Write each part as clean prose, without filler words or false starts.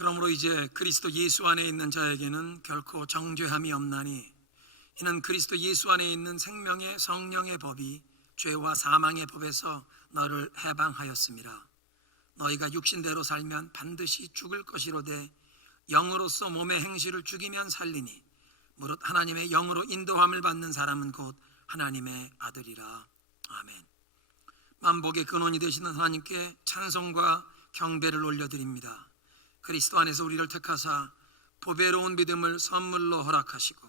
그러므로 이제 그리스도 예수 안에 있는 자에게는 결코 정죄함이 없나니 이는 그리스도 예수 안에 있는 생명의 성령의 법이 죄와 사망의 법에서 너를 해방하였음이라. 너희가 육신대로 살면 반드시 죽을 것이로되 영으로서 몸의 행실을 죽이면 살리니 무릇 하나님의 영으로 인도함을 받는 사람은 곧 하나님의 아들이라. 아멘. 만복의 근원이 되시는 하나님께 찬송과 경배를 올려드립니다. 그리스도 안에서 우리를 택하사 보배로운 믿음을 선물로 허락하시고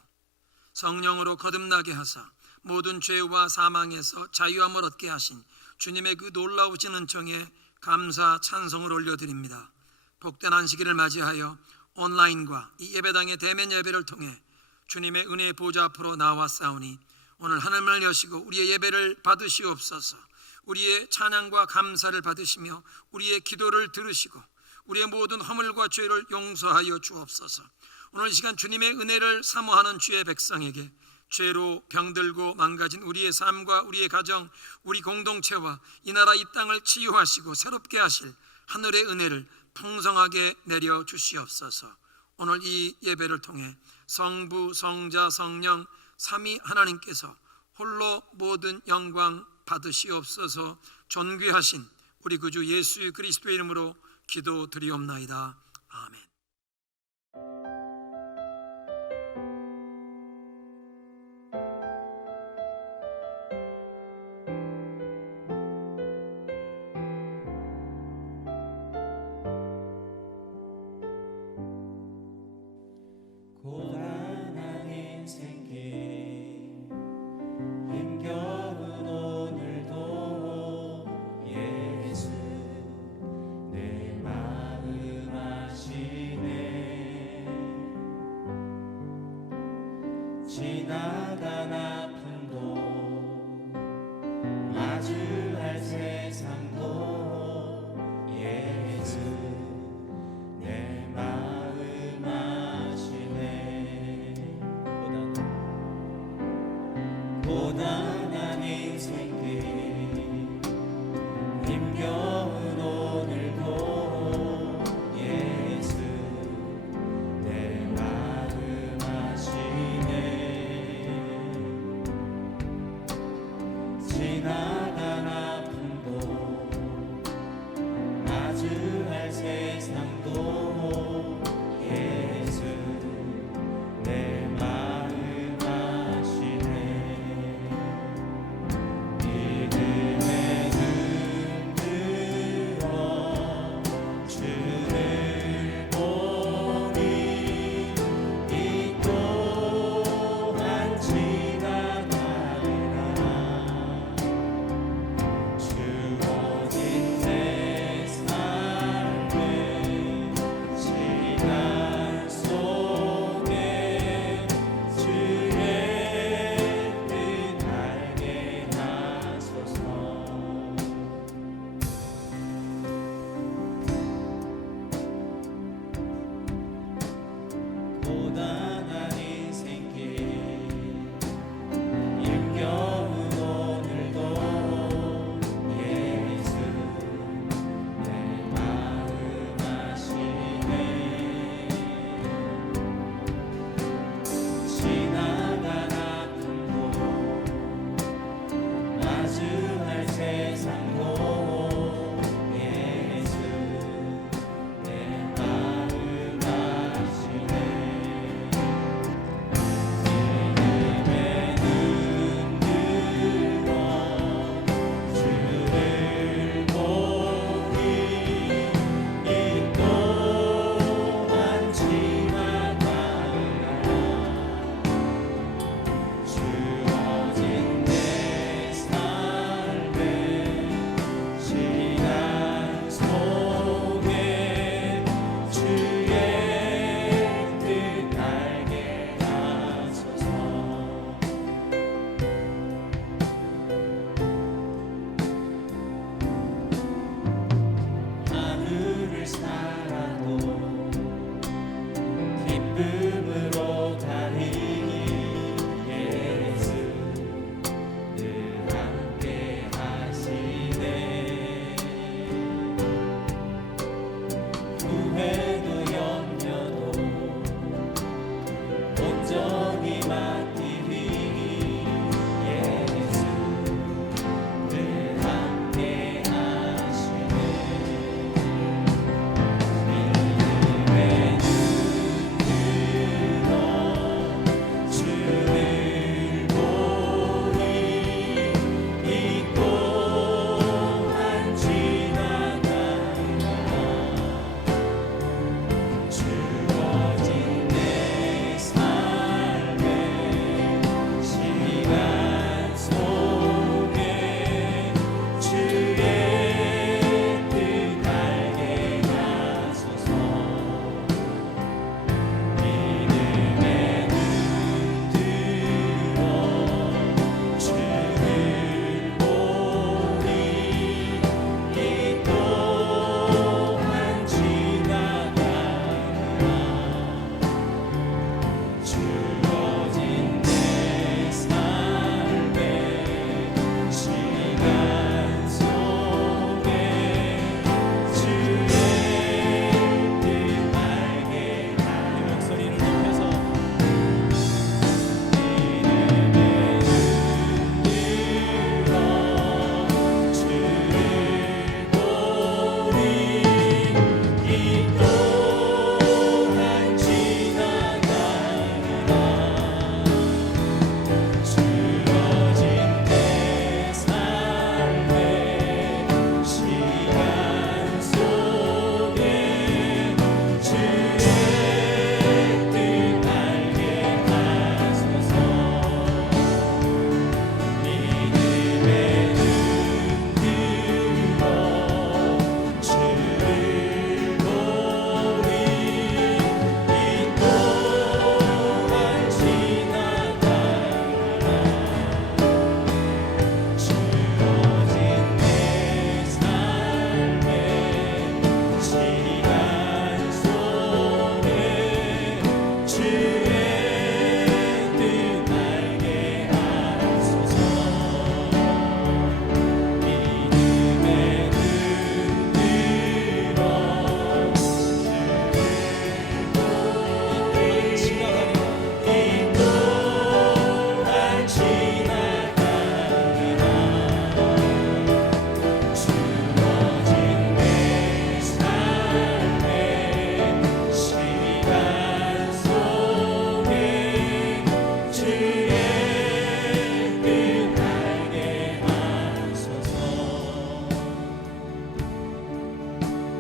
성령으로 거듭나게 하사 모든 죄와 사망에서 자유함을 얻게 하신 주님의 그 놀라우신 은총에 감사 찬송을 올려드립니다. 복된 안식일을 맞이하여 온라인과 이 예배당의 대면 예배를 통해 주님의 은혜의 보좌 앞으로 나왔사오니 오늘 하늘문을 여시고 우리의 예배를 받으시옵소서. 우리의 찬양과 감사를 받으시며 우리의 기도를 들으시고 우리의 모든 허물과 죄를 용서하여 주옵소서. 오늘 이 시간 주님의 은혜를 사모하는 주의 백성에게 죄로 병들고 망가진 우리의 삶과 우리의 가정, 우리 공동체와 이 나라 이 땅을 치유하시고 새롭게 하실 하늘의 은혜를 풍성하게 내려 주시옵소서. 오늘 이 예배를 통해 성부, 성자, 성령 삼위 하나님께서 홀로 모든 영광 받으시옵소서. 존귀하신 우리 구주 예수 그리스도의 이름으로 기도드리옵나이다. 아멘. 고단한 인생길 힘겨운 오늘도 예수 내 마음 아시네. 지나간 아픔도 마주할 세상도 예수 내 마음 아시네. 고단한 인생길 힘겨운 오늘도 예수 내 마음 아시네. 지나간 아픔도 마주할 세상도 예수 내 마음 아시네. 믿음의 흔들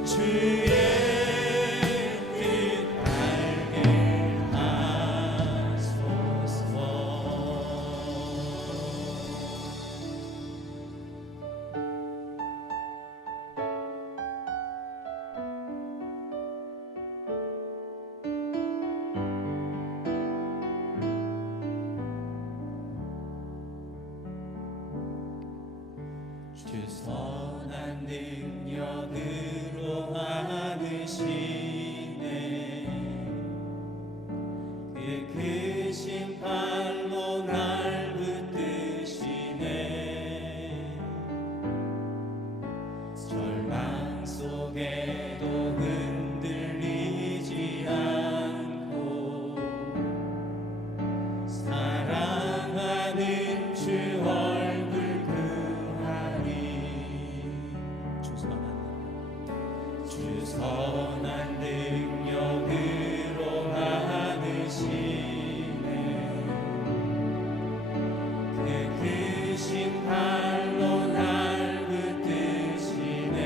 주의 뜻 알게 하소서. 주 선한 능력으로 안으시네. 그의 크신 팔로 날 붙드시네. 절망 속에도 흔들리지 않고 사랑하는 주 얼굴 구하리. 주 선한 능력으로 안으시네. 그 크신 팔로 날 붙드시네.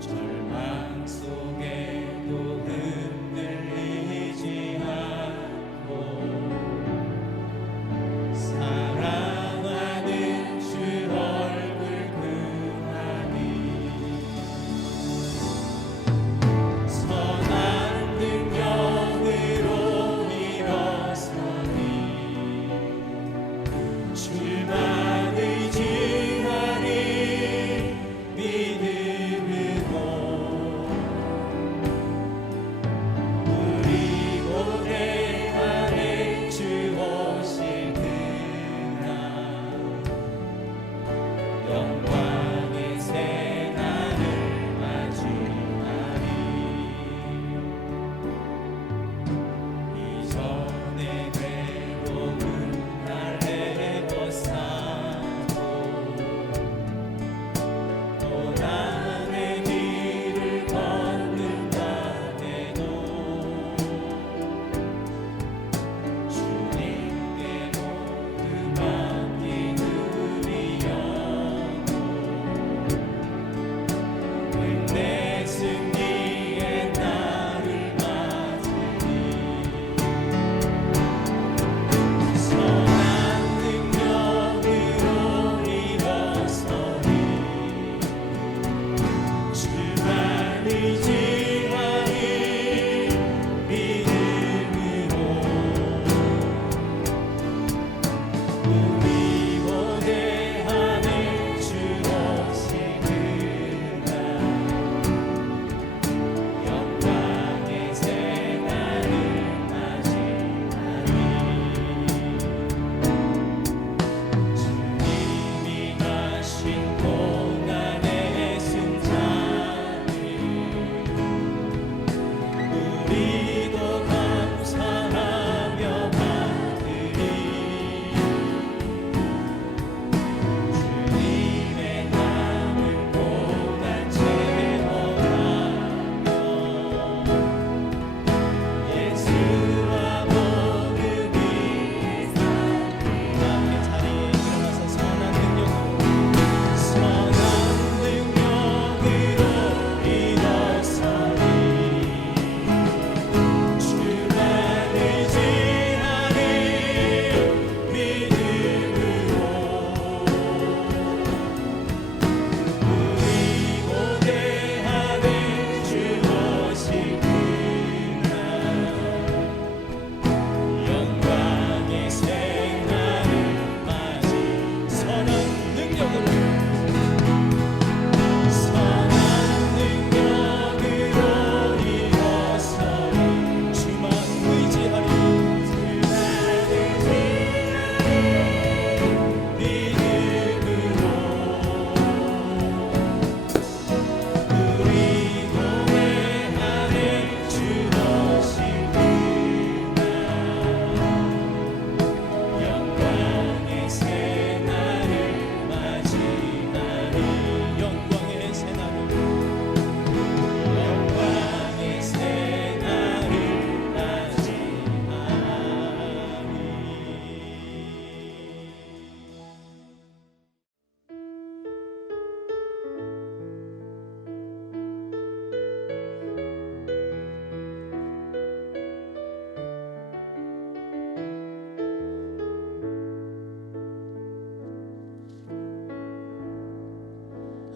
절망 속에도 흔들리지 않고 사랑하는 주 얼굴 구하리. 선한 능력으로 일어서니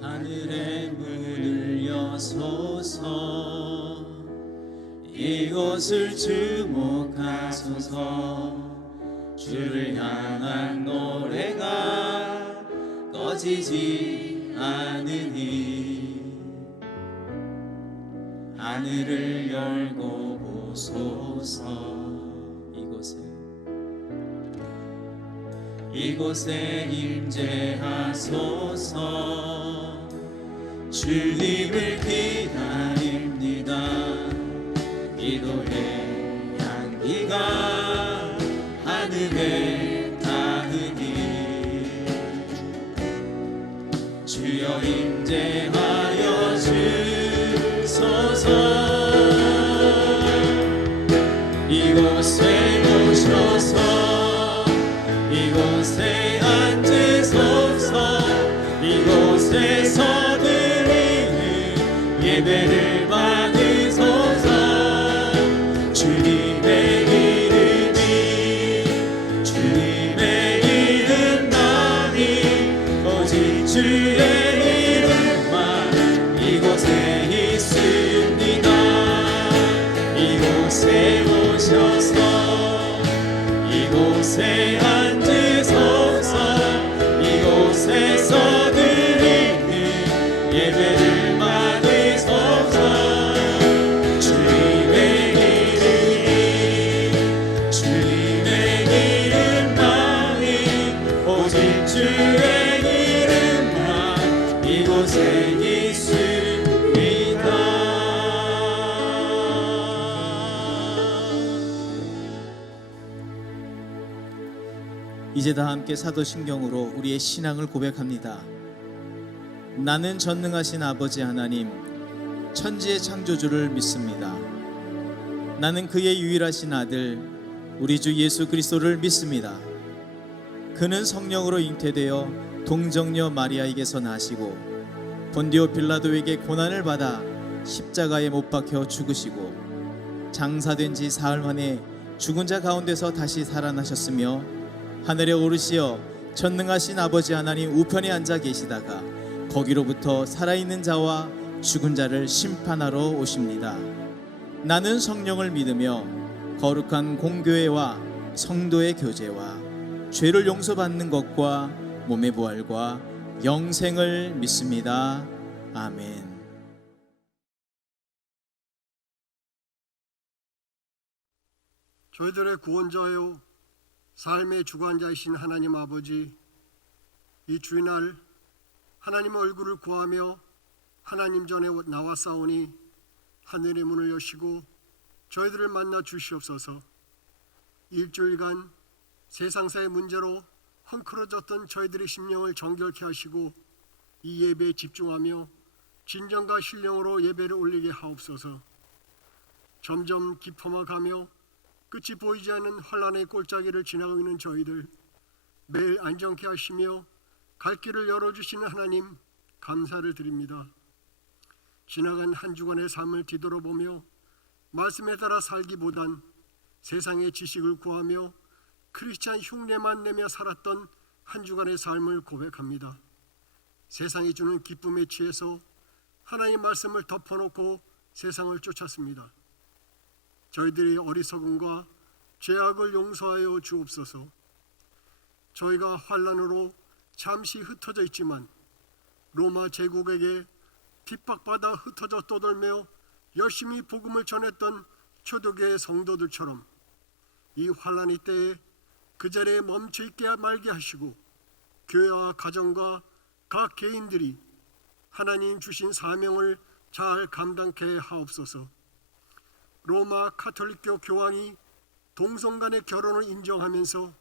하늘의 문을 여소서 이곳을 주목하소서 주를 향한 노래가 꺼지지 않으니 하늘을 열고 보소서 이곳에 임재하소서 주님을 기다립니다 기도의 향기가 하늘에 닿으니 주여 임재하여 주소서 이곳에 오셔서 이곳에 앉으소서 이곳에서 드리는 예배를 받으소서 주님의 이름만이 오직 주의 이름만 이곳에 있습니다 이곳에 오셔서 이곳에 앉으소서 이곳에서 드리는 예배를 받으소서 주님의 이름만이 오직 주의 이름만 이곳에 있습니다. 이제 다 함께 사도신경으로 우리의 신앙을 고백합니다. 나는 전능하신 아버지 하나님 천지의 창조주를 믿습니다. 나는 그의 유일하신 아들 우리 주 예수 그리스도를 믿습니다. 그는 성령으로 잉태되어 동정녀 마리아에게서 나시고 본디오 빌라도에게 고난을 받아 십자가에 못 박혀 죽으시고 장사된 지 사흘 만에 죽은 자 가운데서 다시 살아나셨으며 하늘에 오르시어 전능하신 아버지 하나님 우편에 앉아 계시다가 거기로부터 살아있는 자와 죽은 자를 심판하러 오십니다. 나는 성령을 믿으며 거룩한 공교회와 성도의 교제와 죄를 용서받는 것과 몸의 부활과 영생을 믿습니다. 아멘. 저희들의 구원자요 삶의 주관자이신 하나님 아버지, 이 주일날 하나님의 얼굴을 구하며 하나님 전에 나와 싸우니 하늘의 문을 여시고 저희들을 만나 주시옵소서. 일주일간 세상사의 문제로 헝클어졌던 저희들의 심령을 정결케 하시고 이 예배에 집중하며 진정과 신령으로 예배를 올리게 하옵소서. 점점 깊어가며 끝이 보이지 않는 환란의 골짜기를 지나고 있는 저희들 매일 안정케 하시며 갈 길을 열어주시는 하나님 감사를 드립니다. 지나간 한 주간의 삶을 뒤돌아보며 말씀에 따라 살기보단 세상의 지식을 구하며 크리스찬 흉내만 내며 살았던 한 주간의 삶을 고백합니다. 세상이 주는 기쁨에 취해서 하나님의 말씀을 덮어놓고 세상을 쫓았습니다. 저희들의 어리석음과 죄악을 용서하여 주옵소서. 저희가 환난으로 잠시 흩어져 있지만 로마 제국에게 핍박받아 흩어져 떠돌며 열심히 복음을 전했던 초대교회 성도들처럼 이 환난의 때에 그 자리에 멈춰 있게 말게 하시고 교회와 가정과 각 개인들이 하나님 주신 사명을 잘 감당케 하옵소서. 로마 카톨릭교 교황이 동성 간의 결혼을 인정하면서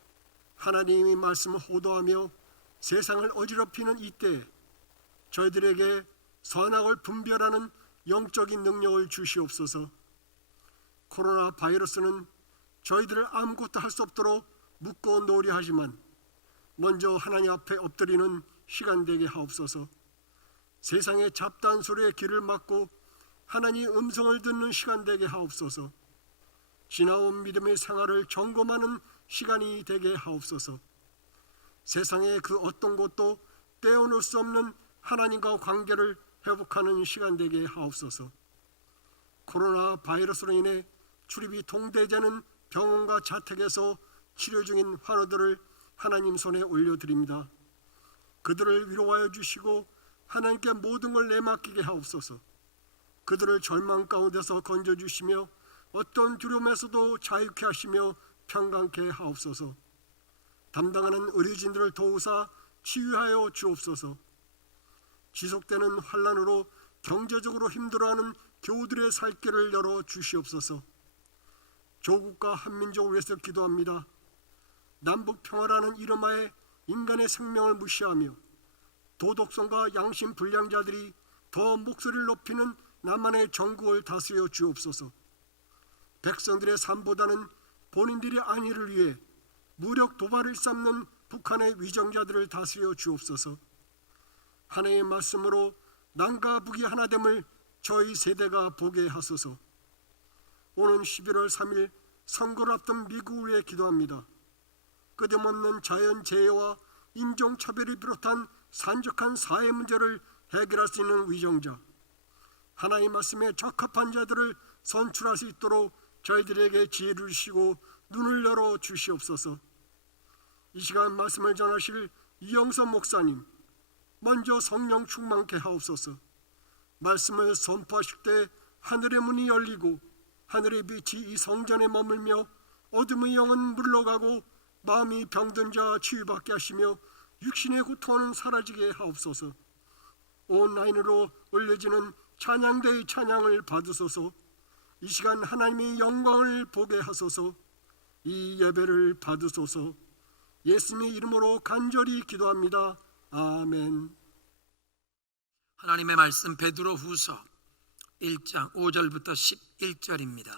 하나님의 말씀을 호도하며 세상을 어지럽히는 이때 저희들에게 선악을 분별하는 영적인 능력을 주시옵소서. 코로나 바이러스는 저희들을 아무것도 할 수 없도록 묶어 놓으려 하지만 먼저 하나님 앞에 엎드리는 시간 되게 하옵소서. 세상의 잡다한 소리에 귀를 막고 하나님 음성을 듣는 시간 되게 하옵소서. 지나온 믿음의 생활을 점검하는 시간이 되게 하옵소서. 세상의 그 어떤 것도 떼어놓을 수 없는 하나님과 관계를 회복하는 시간 되게 하옵소서. 코로나 바이러스로 인해 출입이 통제되는 병원과 자택에서 치료 중인 환우들을 하나님 손에 올려드립니다. 그들을 위로하여 주시고 하나님께 모든 걸 내맡기게 하옵소서. 그들을 절망 가운데서 건져주시며 어떤 두려움에서도 자유케 하시며 평강케 하옵소서. 담당하는 의료진들을 도우사 치유하여 주옵소서. 지속되는 환난으로 경제적으로 힘들어하는 교우들의 살 길을 열어 주시옵소서. 조국과 한민족을 위해서 기도합니다. 남북 평화라는 이름하에 인간의 생명을 무시하며 도덕성과 양심 불량자들이 더 목소리를 높이는 남한의 전국을 다스려 주옵소서. 백성들의 삶보다는 본인들의 안위를 위해 무력 도발을 삼는 북한의 위정자들을 다스려 주옵소서. 하나님의 말씀으로 남과 북이 하나됨을 저희 세대가 보게 하소서. 오는 11월 3일 선거를 앞둔 미국을 위해 기도합니다. 끝없는 자연재해와 인종차별을 비롯한 산적한 사회 문제를 해결할 수 있는 위정자, 하나님의 말씀에 적합한 자들을 선출할 수 있도록 저희들에게 지혜를 주시고 눈을 열어 주시옵소서. 이 시간 말씀을 전하실 이영선 목사님, 먼저 성령 충만케 하옵소서. 말씀을 선포하실 때 하늘의 문이 열리고 하늘의 빛이 이 성전에 머물며 어둠의 영은 물러가고 마음이 병든 자 치유받게 하시며 육신의 고통은 사라지게 하옵소서. 온라인으로 올려지는 찬양대의 찬양을 받으소서. 이 시간 하나님의 영광을 보게 하소서. 이 예배를 받으소서. 예수님의 이름으로 간절히 기도합니다. 아멘. 하나님의 말씀 베드로 후서 1장 5절부터 11절입니다.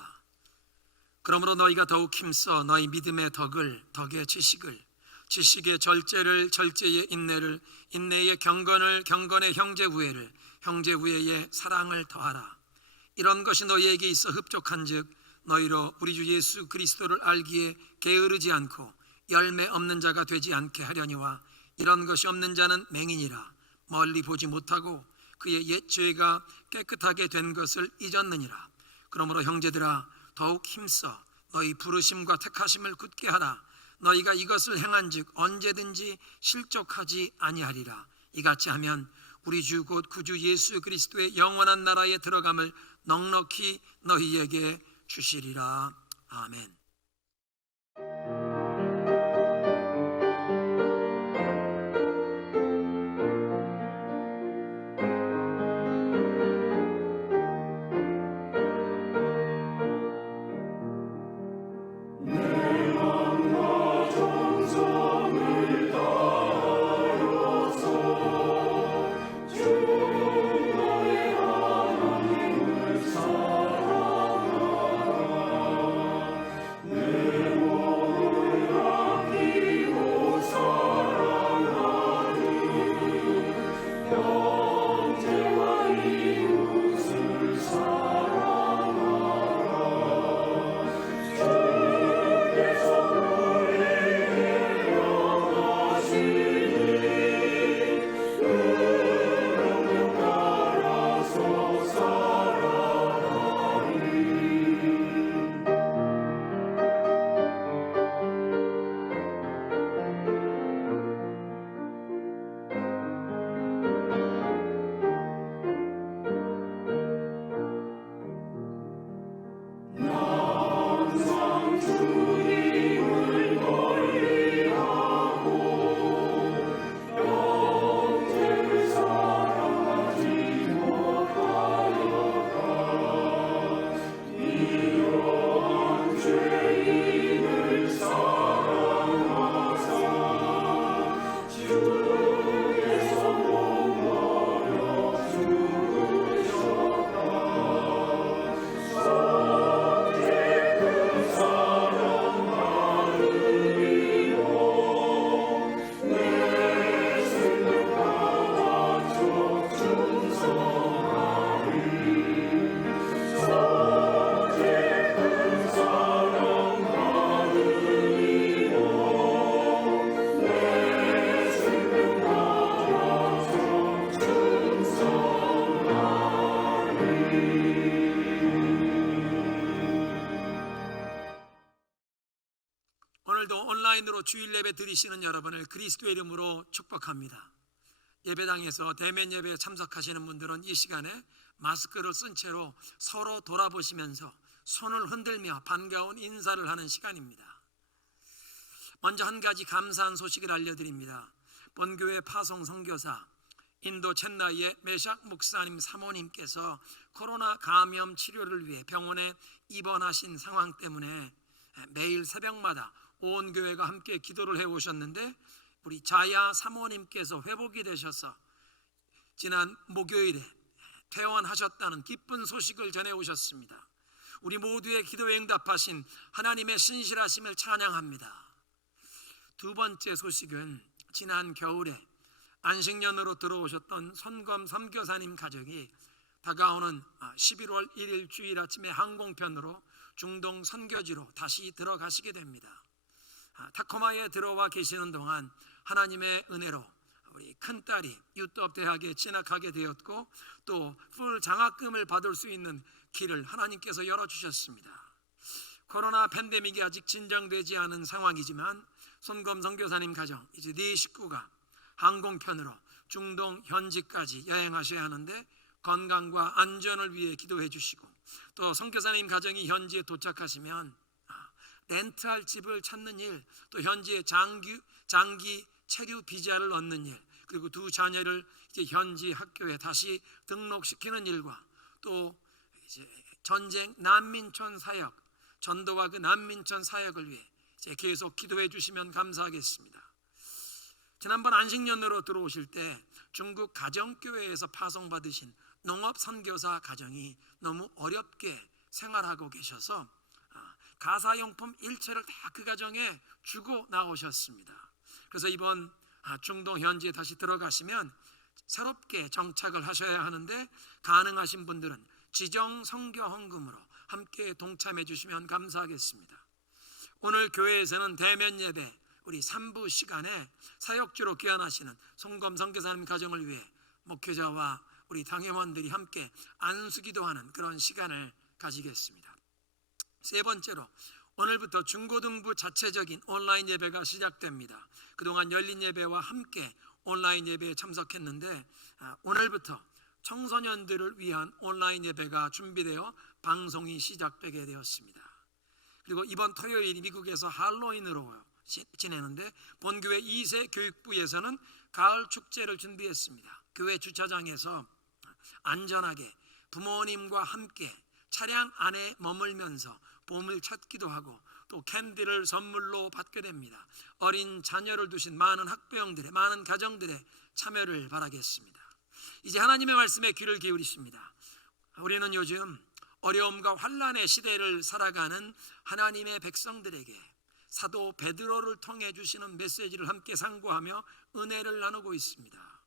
그러므로 너희가 더욱 힘써 너희 믿음의 덕을, 덕의 지식을, 지식의 절제를, 절제의 인내를, 인내의 경건을, 경건의 형제우애를, 형제우애의 사랑을 더하라. 이런 것이 너희에게 있어 흡족한즉 너희로 우리 주 예수 그리스도를 알기에 게으르지 않고 열매 없는 자가 되지 않게 하려니와 이런 것이 없는 자는 맹인이라 멀리 보지 못하고 그의 옛 죄가 깨끗하게 된 것을 잊었느니라. 그러므로 형제들아 더욱 힘써 너희 부르심과 택하심을 굳게 하라. 너희가 이것을 행한즉 언제든지 실족하지 아니하리라. 이같이 하면 우리 주 곧 구주 예수 그리스도의 영원한 나라에 들어감을 넉넉히 너희에게 주시리라. 아멘. 온라인으로 주일 예배 드리시는 여러분을 그리스도의 이름으로 축복합니다. 예배당에서 대면 예배에 참석하시는 분들은 이 시간에 마스크를 쓴 채로 서로 돌아보시면서 손을 흔들며 반가운 인사를 하는 시간입니다. 먼저 한 가지 감사한 소식을 알려드립니다. 본교회 파송 선교사 인도 첸나이의 메샥 목사님 사모님께서 코로나 감염 치료를 위해 병원에 입원하신 상황 때문에 매일 새벽마다 온 교회가 함께 기도를 해오셨는데 우리 자야 사모님께서 회복이 되셔서 지난 목요일에 퇴원하셨다는 기쁜 소식을 전해오셨습니다. 우리 모두의 기도에 응답하신 하나님의 신실하심을 찬양합니다. 두 번째 소식은 지난 겨울에 안식년으로 들어오셨던 손검 선교사님 가족이 다가오는 11월 1일 주일 아침에 항공편으로 중동 선교지로 다시 들어가시게 됩니다. 타코마에 들어와 계시는 동안 하나님의 은혜로 우리 큰딸이 유럽 대학에 진학하게 되었고 또 풀 장학금을 받을 수 있는 길을 하나님께서 열어주셨습니다. 코로나 팬데믹이 아직 진정되지 않은 상황이지만 손검 선교사님 가정 이제 네 식구가 항공편으로 중동 현지까지 여행하셔야 하는데 건강과 안전을 위해 기도해 주시고 또 선교사님 가정이 현지에 도착하시면 렌트할 집을 찾는 일, 또 현지에 장기 체류 비자를 얻는 일, 그리고 두 자녀를 이제 현지 학교에 다시 등록시키는 일과 또 이제 전쟁 난민촌 사역, 전도와 그 난민촌 사역을 위해 이제 계속 기도해 주시면 감사하겠습니다. 지난번 안식년으로 들어오실 때 중국 가정교회에서 파송받으신 농업 선교사 가정이 너무 어렵게 생활하고 계셔서 가사용품 일체를 다 그 가정에 주고 나오셨습니다. 그래서 이번 중동 현지에 다시 들어가시면 새롭게 정착을 하셔야 하는데 가능하신 분들은 지정 선교 헌금으로 함께 동참해 주시면 감사하겠습니다. 오늘 교회에서는 대면 예배 우리 3부 시간에 사역주로 귀환하시는 송검 선교사님 가정을 위해 목회자와 우리 당회원들이 함께 안수기도하는 그런 시간을 가지겠습니다. 세 번째로 오늘부터 중고등부 자체적인 온라인 예배가 시작됩니다. 그동안 열린 예배와 함께 온라인 예배에 참석했는데 오늘부터 청소년들을 위한 온라인 예배가 준비되어 방송이 시작되게 되었습니다. 그리고 이번 토요일이 미국에서 할로윈으로 지내는데 본교회 2세 교육부에서는 가을 축제를 준비했습니다. 교회 주차장에서 안전하게 부모님과 함께 차량 안에 머물면서 봄을 찾기도 하고 또 캔디를 선물로 받게 됩니다. 어린 자녀를 두신 많은 학부형들의 많은 가정들의 참여를 바라겠습니다. 이제 하나님의 말씀에 귀를 기울이십니다. 우리는 요즘 어려움과 환난의 시대를 살아가는 하나님의 백성들에게 사도 베드로를 통해 주시는 메시지를 함께 상고하며 은혜를 나누고 있습니다.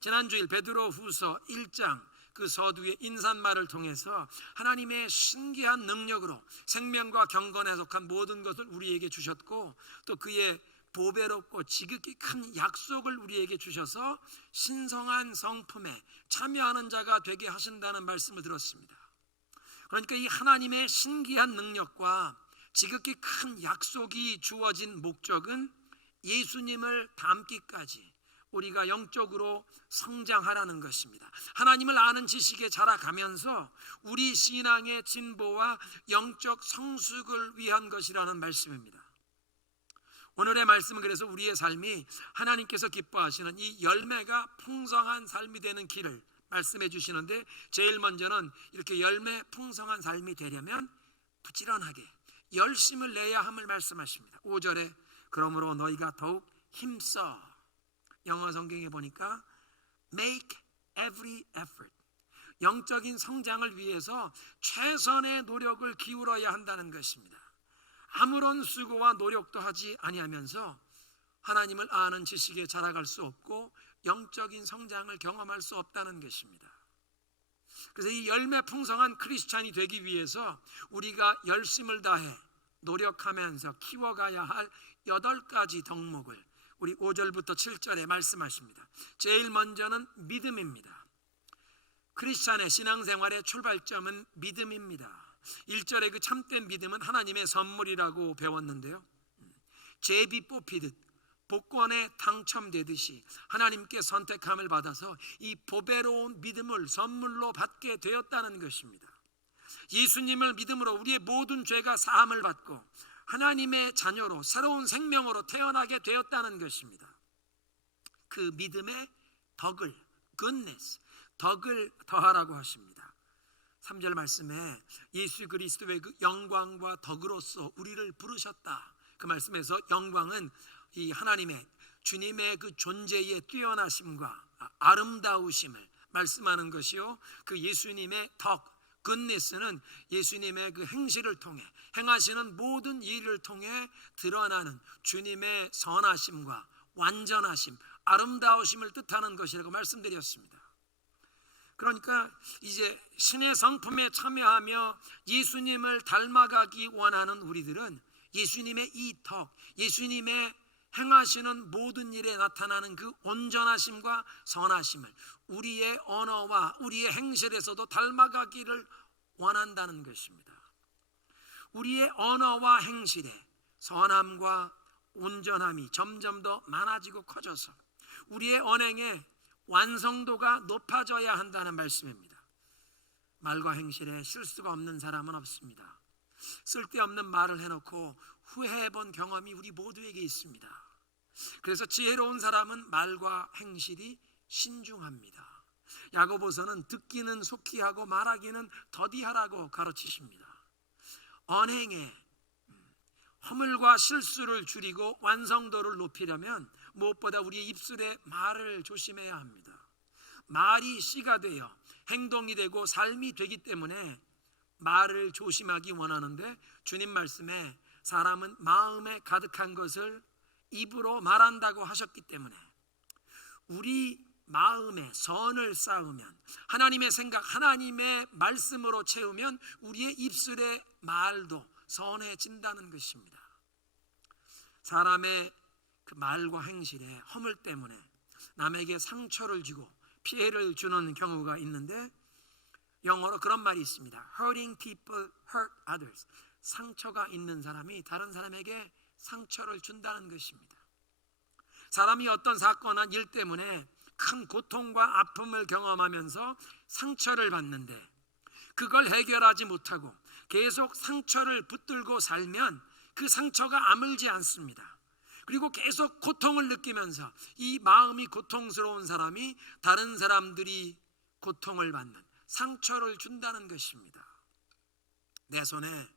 지난주일 베드로 후서 1장 그 서두의 인사말을 통해서 하나님의 신기한 능력으로 생명과 경건에 속한 모든 것을 우리에게 주셨고 또 그의 보배롭고 지극히 큰 약속을 우리에게 주셔서 신성한 성품에 참여하는 자가 되게 하신다는 말씀을 들었습니다. 그러니까 이 하나님의 신기한 능력과 지극히 큰 약속이 주어진 목적은 예수님을 닮기까지 우리가 영적으로 성장하라는 것입니다. 하나님을 아는 지식에 자라가면서 우리 신앙의 진보와 영적 성숙을 위한 것이라는 말씀입니다. 오늘의 말씀은 그래서 우리의 삶이 하나님께서 기뻐하시는 이 열매가 풍성한 삶이 되는 길을 말씀해 주시는데 제일 먼저는 이렇게 열매 풍성한 삶이 되려면 부지런하게 열심을 내야 함을 말씀하십니다. 5절에 그러므로 너희가 더욱 힘써, 영어 성경에 보니까 make every effort, 영적인 성장을 위해서 최선의 노력을 기울여야 한다는 것입니다. 아무런 수고와 노력도 하지 아니하면서 하나님을 아는 지식에 자라갈 수 없고 영적인 성장을 경험할 수 없다는 것입니다. 그래서 이 열매 풍성한 크리스찬이 되기 위해서 우리가 열심을 다해 노력하면서 키워가야 할 8가지 덕목을 우리 5절부터 7절에 말씀하십니다. 제일 먼저는 믿음입니다. 크리스찬의 신앙생활의 출발점은 믿음입니다. 1절의 그 참된 믿음은 하나님의 선물이라고 배웠는데요, 제비 뽑히듯 복권에 당첨되듯이 하나님께 선택함을 받아서 이 보배로운 믿음을 선물로 받게 되었다는 것입니다. 예수님을 믿음으로 우리의 모든 죄가 사함을 받고 하나님의 자녀로 새로운 생명으로 태어나게 되었다는 것입니다. 그 믿음의 덕을, goodness, 덕을 더하라고 하십니다. 3절 말씀에 예수 그리스도의 그 영광과 덕으로서 우리를 부르셨다. 그 말씀에서 영광은 이 하나님의 주님의 그 존재의 뛰어나심과 아름다우심을 말씀하는 것이요, 그 예수님의 덕, goodness는 예수님의 그 행실을 통해 행하시는 모든 일을 통해 드러나는 주님의 선하심과 완전하심, 아름다우심을 뜻하는 것이라고 말씀드렸습니다. 그러니까 이제 신의 성품에 참여하며 예수님을 닮아가기 원하는 우리들은 예수님의 이 덕, 예수님의 행하시는 모든 일에 나타나는 그 온전하심과 선하심을 우리의 언어와 우리의 행실에서도 닮아가기를 원한다는 것입니다. 우리의 언어와 행실에 선함과 온전함이 점점 더 많아지고 커져서 우리의 언행의 완성도가 높아져야 한다는 말씀입니다. 말과 행실에 실수가 없는 사람은 없습니다. 쓸데없는 말을 해놓고 후회해본 경험이 우리 모두에게 있습니다. 그래서 지혜로운 사람은 말과 행실이 신중합니다. 야고보서는 듣기는 속히 하고 말하기는 더디하라고 가르치십니다. 언행에 허물과 실수를 줄이고 완성도를 높이려면 무엇보다 우리의 입술에 말을 조심해야 합니다. 말이 씨가 되어 행동이 되고 삶이 되기 때문에 말을 조심하기 원하는데, 주님 말씀에 사람은 마음에 가득한 것을 입으로 말한다고 하셨기 때문에 우리 마음에 선을 쌓으면, 하나님의 생각, 하나님의 말씀으로 채우면 우리의 입술의 말도 선해진다는 것입니다. 사람의 그 말과 행실의 허물 때문에 남에게 상처를 주고 피해를 주는 경우가 있는데, 영어로 그런 말이 있습니다. Hurting people hurt others. 상처가 있는 사람이 다른 사람에게 상처를 준다는 것입니다. 사람이 어떤 사건이나 일 때문에 큰 고통과 아픔을 경험하면서 상처를 받는데 그걸 해결하지 못하고 계속 상처를 붙들고 살면 그 상처가 아물지 않습니다. 그리고 계속 고통을 느끼면서 이 마음이 고통스러운 사람이 다른 사람들이 고통을 받는, 상처를 준다는 것입니다. 내 손에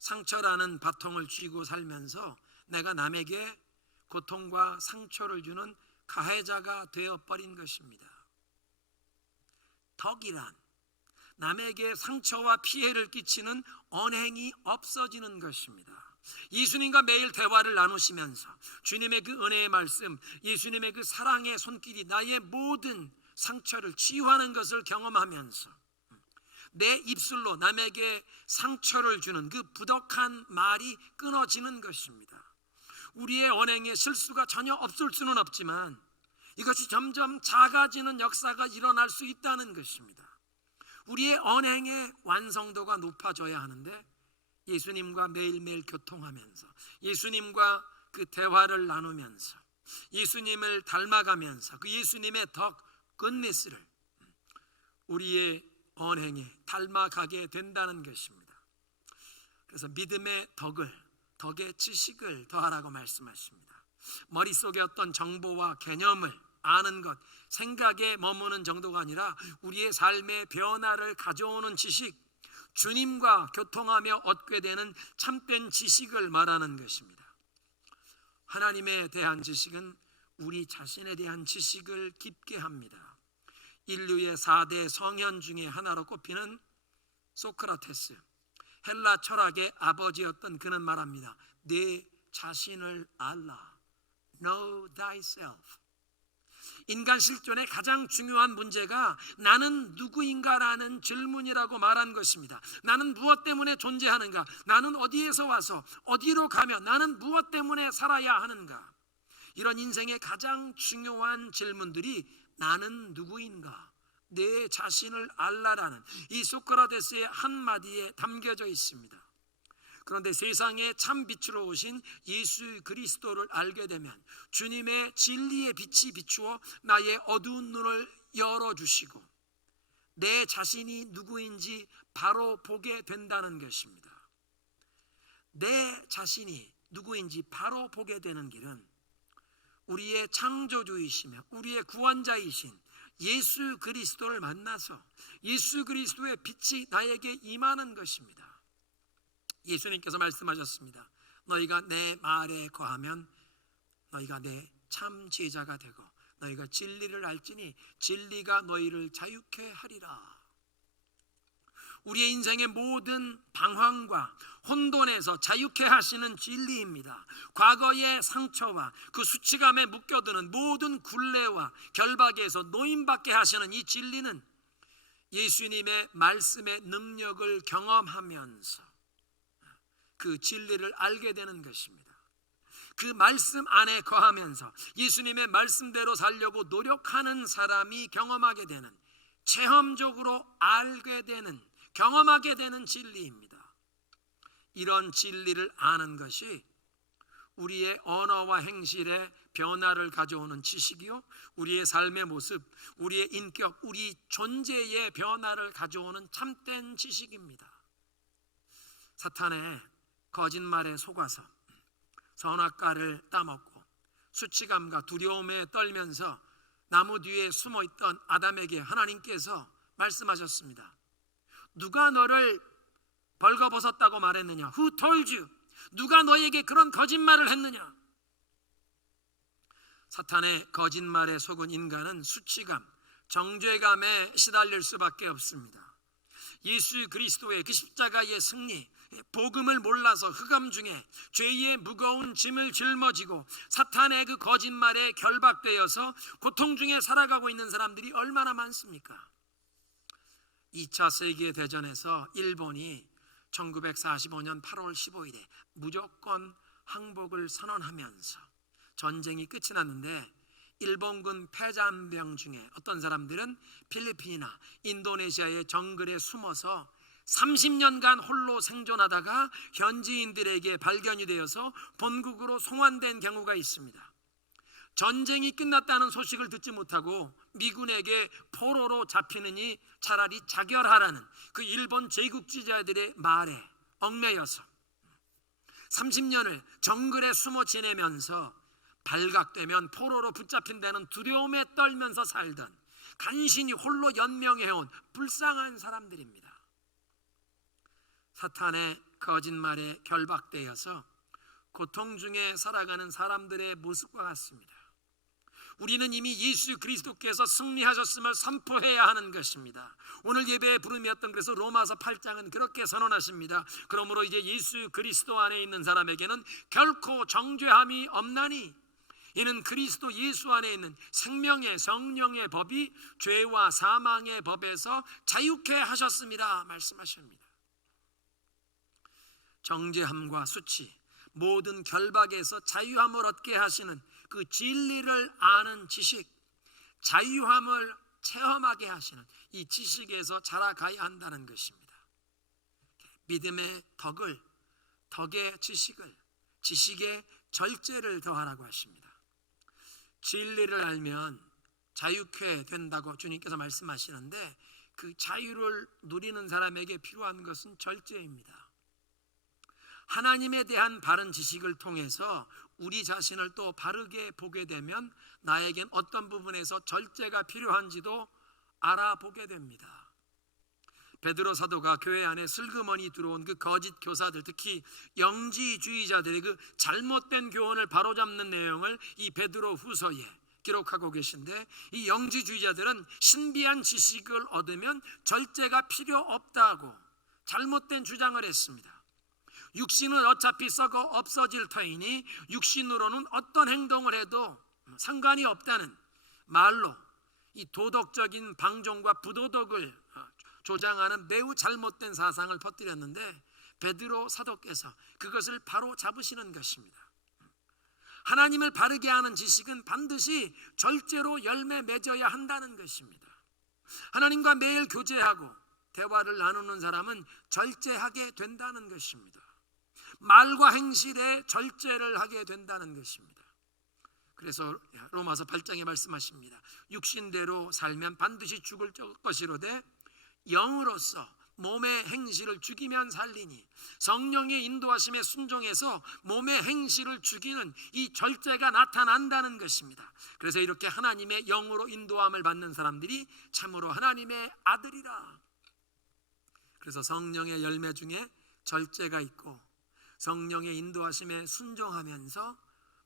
상처라는 바통을 쥐고 살면서 내가 남에게 고통과 상처를 주는 가해자가 되어버린 것입니다. 덕이란 남에게 상처와 피해를 끼치는 언행이 없어지는 것입니다. 예수님과 매일 대화를 나누시면서 주님의 그 은혜의 말씀, 예수님의 그 사랑의 손길이 나의 모든 상처를 치유하는 것을 경험하면서 내 입술로 남에게 상처를 주는 그 부덕한 말이 끊어지는 것입니다. 우리의 언행에 실수가 전혀 없을 수는 없지만 이것이 점점 작아지는 역사가 일어날 수 있다는 것입니다. 우리의 언행의 완성도가 높아져야 하는데, 예수님과 매일매일 교통하면서 예수님과 그 대화를 나누면서 예수님을 닮아가면서 그 예수님의 덕, goodness를 우리의 언행에 닮아가게 된다는 것입니다. 그래서 믿음의 덕의 지식을 더하라고 말씀하십니다. 머릿속에 어떤 정보와 개념을 아는 것, 생각에 머무는 정도가 아니라 우리의 삶의 변화를 가져오는 지식, 주님과 교통하며 얻게 되는 참된 지식을 말하는 것입니다. 하나님에 대한 지식은 우리 자신에 대한 지식을 깊게 합니다. 인류의 4대 성현 중에 하나로 꼽히는 소크라테스, 헬라 철학의 아버지였던 그는 말합니다. 내 자신을 알라. Know thyself. 인간 실존의 가장 중요한 문제가 나는 누구인가라는 질문이라고 말한 것입니다. 나는 무엇 때문에 존재하는가? 나는 어디에서 와서 어디로 가며 나는 무엇 때문에 살아야 하는가? 이런 인생의 가장 중요한 질문들이 나는 누구인가? 내 자신을 알라라는 이 소크라테스의 한마디에 담겨져 있습니다. 그런데 세상에 참 빛으로 오신 예수 그리스도를 알게 되면 주님의 진리의 빛이 비추어 나의 어두운 눈을 열어주시고 내 자신이 누구인지 바로 보게 된다는 것입니다. 내 자신이 누구인지 바로 보게 되는 길은 우리의 창조주이시며 우리의 구원자이신 예수 그리스도를 만나서 예수 그리스도의 빛이 나에게 임하는 것입니다. 예수님께서 말씀하셨습니다. 너희가 내 말에 거하면 너희가 내 참 제자가 되고 너희가 진리를 알지니 진리가 너희를 자유케 하리라. 우리의 인생의 모든 방황과 혼돈에서 자유케 하시는 진리입니다. 과거의 상처와 그 수치감에 묶여드는 모든 굴레와 결박에서 노임받게 하시는 이 진리는 예수님의 말씀의 능력을 경험하면서 그 진리를 알게 되는 것입니다. 그 말씀 안에 거하면서 예수님의 말씀대로 살려고 노력하는 사람이 경험하게 되는, 체험적으로 알게 되는, 경험하게 되는 진리입니다. 이런 진리를 아는 것이 우리의 언어와 행실에 변화를 가져오는 지식이요, 우리의 삶의 모습, 우리의 인격, 우리 존재의 변화를 가져오는 참된 지식입니다. 사탄의 거짓말에 속아서 선악과를 따먹고 수치감과 두려움에 떨면서 나무 뒤에 숨어있던 아담에게 하나님께서 말씀하셨습니다. 누가 너를 벌거벗었다고 말했느냐? Who told you? 누가 너에게 그런 거짓말을 했느냐? 사탄의 거짓말에 속은 인간은 수치감, 정죄감에 시달릴 수밖에 없습니다. 예수 그리스도의 그 십자가의 승리, 복음을 몰라서 흑암 중에 죄의 무거운 짐을 짊어지고 사탄의 그 거짓말에 결박되어서 고통 중에 살아가고 있는 사람들이 얼마나 많습니까? 2차 세계대전에서 일본이 1945년 8월 15일에 무조건 항복을 선언하면서 전쟁이 끝이 났는데, 일본군 패잔병 중에 어떤 사람들은 필리핀이나 인도네시아의 정글에 숨어서 30년간 홀로 생존하다가 현지인들에게 발견이 되어서 본국으로 송환된 경우가 있습니다. 전쟁이 끝났다는 소식을 듣지 못하고 미군에게 포로로 잡히느니 차라리 자결하라는 그 일본 제국주의자들의 말에 얽매여서 30년을 정글에 숨어 지내면서 발각되면 포로로 붙잡힌다는 두려움에 떨면서 살던, 간신히 홀로 연명해온 불쌍한 사람들입니다. 사탄의 거짓말에 결박되어서 고통 중에 살아가는 사람들의 모습과 같습니다. 우리는 이미 예수 그리스도께서 승리하셨음을 선포해야 하는 것입니다. 오늘 예배의 부름이었던, 그래서 로마서 8장은 그렇게 선언하십니다. 그러므로 이제 예수 그리스도 안에 있는 사람에게는 결코 정죄함이 없나니 이는 그리스도 예수 안에 있는 생명의 성령의 법이 죄와 사망의 법에서 자유케 하셨습니다 말씀하십니다. 정죄함과 수치, 모든 결박에서 자유함을 얻게 하시는 그 진리를 아는 지식, 자유함을 체험하게 하시는 이 지식에서 자라가야 한다는 것입니다. 믿음의 덕의 지식을, 지식의 절제를 더하라고 하십니다. 진리를 알면 자유케 된다고 주님께서 말씀하시는데, 그 자유를 누리는 사람에게 필요한 것은 절제입니다. 하나님에 대한 바른 지식을 통해서 우리 자신을 또 바르게 보게 되면 나에겐 어떤 부분에서 절제가 필요한지도 알아보게 됩니다. 베드로 사도가 교회 안에 슬그머니 들어온 그 거짓 교사들, 특히 영지주의자들의 그 잘못된 교훈을 바로잡는 내용을 이 베드로 후서에 기록하고 계신데, 이 영지주의자들은 신비한 지식을 얻으면 절제가 필요 없다고 잘못된 주장을 했습니다. 육신은 어차피 썩어 없어질 터이니 육신으로는 어떤 행동을 해도 상관이 없다는 말로 이 도덕적인 방종과 부도덕을 조장하는 매우 잘못된 사상을 퍼뜨렸는데, 베드로 사도께서 그것을 바로 잡으시는 것입니다. 하나님을 바르게 하는 지식은 반드시 절제로 열매 맺어야 한다는 것입니다. 하나님과 매일 교제하고 대화를 나누는 사람은 절제하게 된다는 것입니다. 말과 행실에 절제를 하게 된다는 것입니다. 그래서 로마서 8장에 말씀하십니다. 육신대로 살면 반드시 죽을 것이로되 영으로서 몸의 행실을 죽이면 살리니, 성령의 인도하심에 순종해서 몸의 행실을 죽이는 이 절제가 나타난다는 것입니다. 그래서 이렇게 하나님의 영으로 인도함을 받는 사람들이 참으로 하나님의 아들이라. 그래서 성령의 열매 중에 절제가 있고 성령의 인도하심에 순종하면서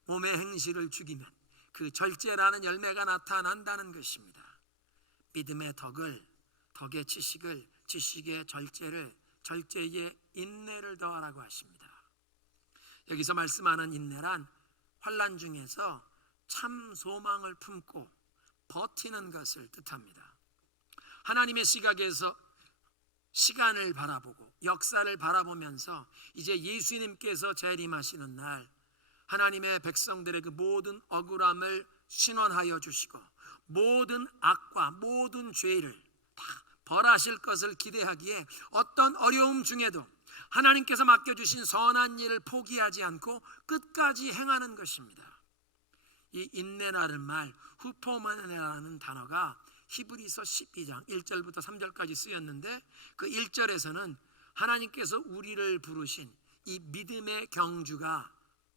몸의 행실을 죽이면 그 절제라는 열매가 나타난다는 것입니다. 믿음의 덕을, 덕의 지식을, 지식의 절제를, 절제의 인내를 더하라고 하십니다. 여기서 말씀하는 인내란 환난 중에서 참 소망을 품고 버티는 것을 뜻합니다. 하나님의 시각에서 시간을 바라보고 역사를 바라보면서 이제 예수님께서 재림하시는 날 하나님의 백성들의 그 모든 억울함을 신원하여 주시고 모든 악과 모든 죄를 다 벌하실 것을 기대하기에 어떤 어려움 중에도 하나님께서 맡겨주신 선한 일을 포기하지 않고 끝까지 행하는 것입니다. 이 인내라는 말, 후포메네라는 단어가 히브리서 12장 1절부터 3절까지 쓰였는데 그 1절에서는 하나님께서 우리를 부르신 이 믿음의 경주가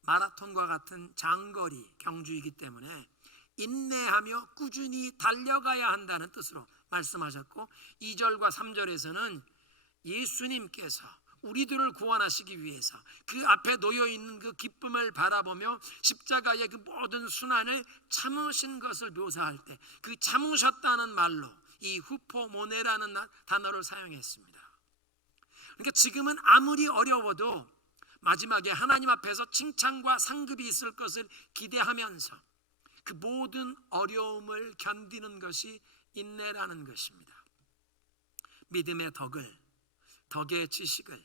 마라톤과 같은 장거리 경주이기 때문에 인내하며 꾸준히 달려가야 한다는 뜻으로 말씀하셨고, 2절과 3절에서는 예수님께서 우리들을 구원하시기 위해서 그 앞에 놓여있는 그 기쁨을 바라보며 십자가의 그 모든 순환을 참으신 것을 묘사할 때 그 참으셨다는 말로 이 후포모네라는 단어를 사용했습니다. 그러니까 지금은 아무리 어려워도 마지막에 하나님 앞에서 칭찬과 상급이 있을 것을 기대하면서 그 모든 어려움을 견디는 것이 인내라는 것입니다. 믿음의 덕을, 덕의 지식을,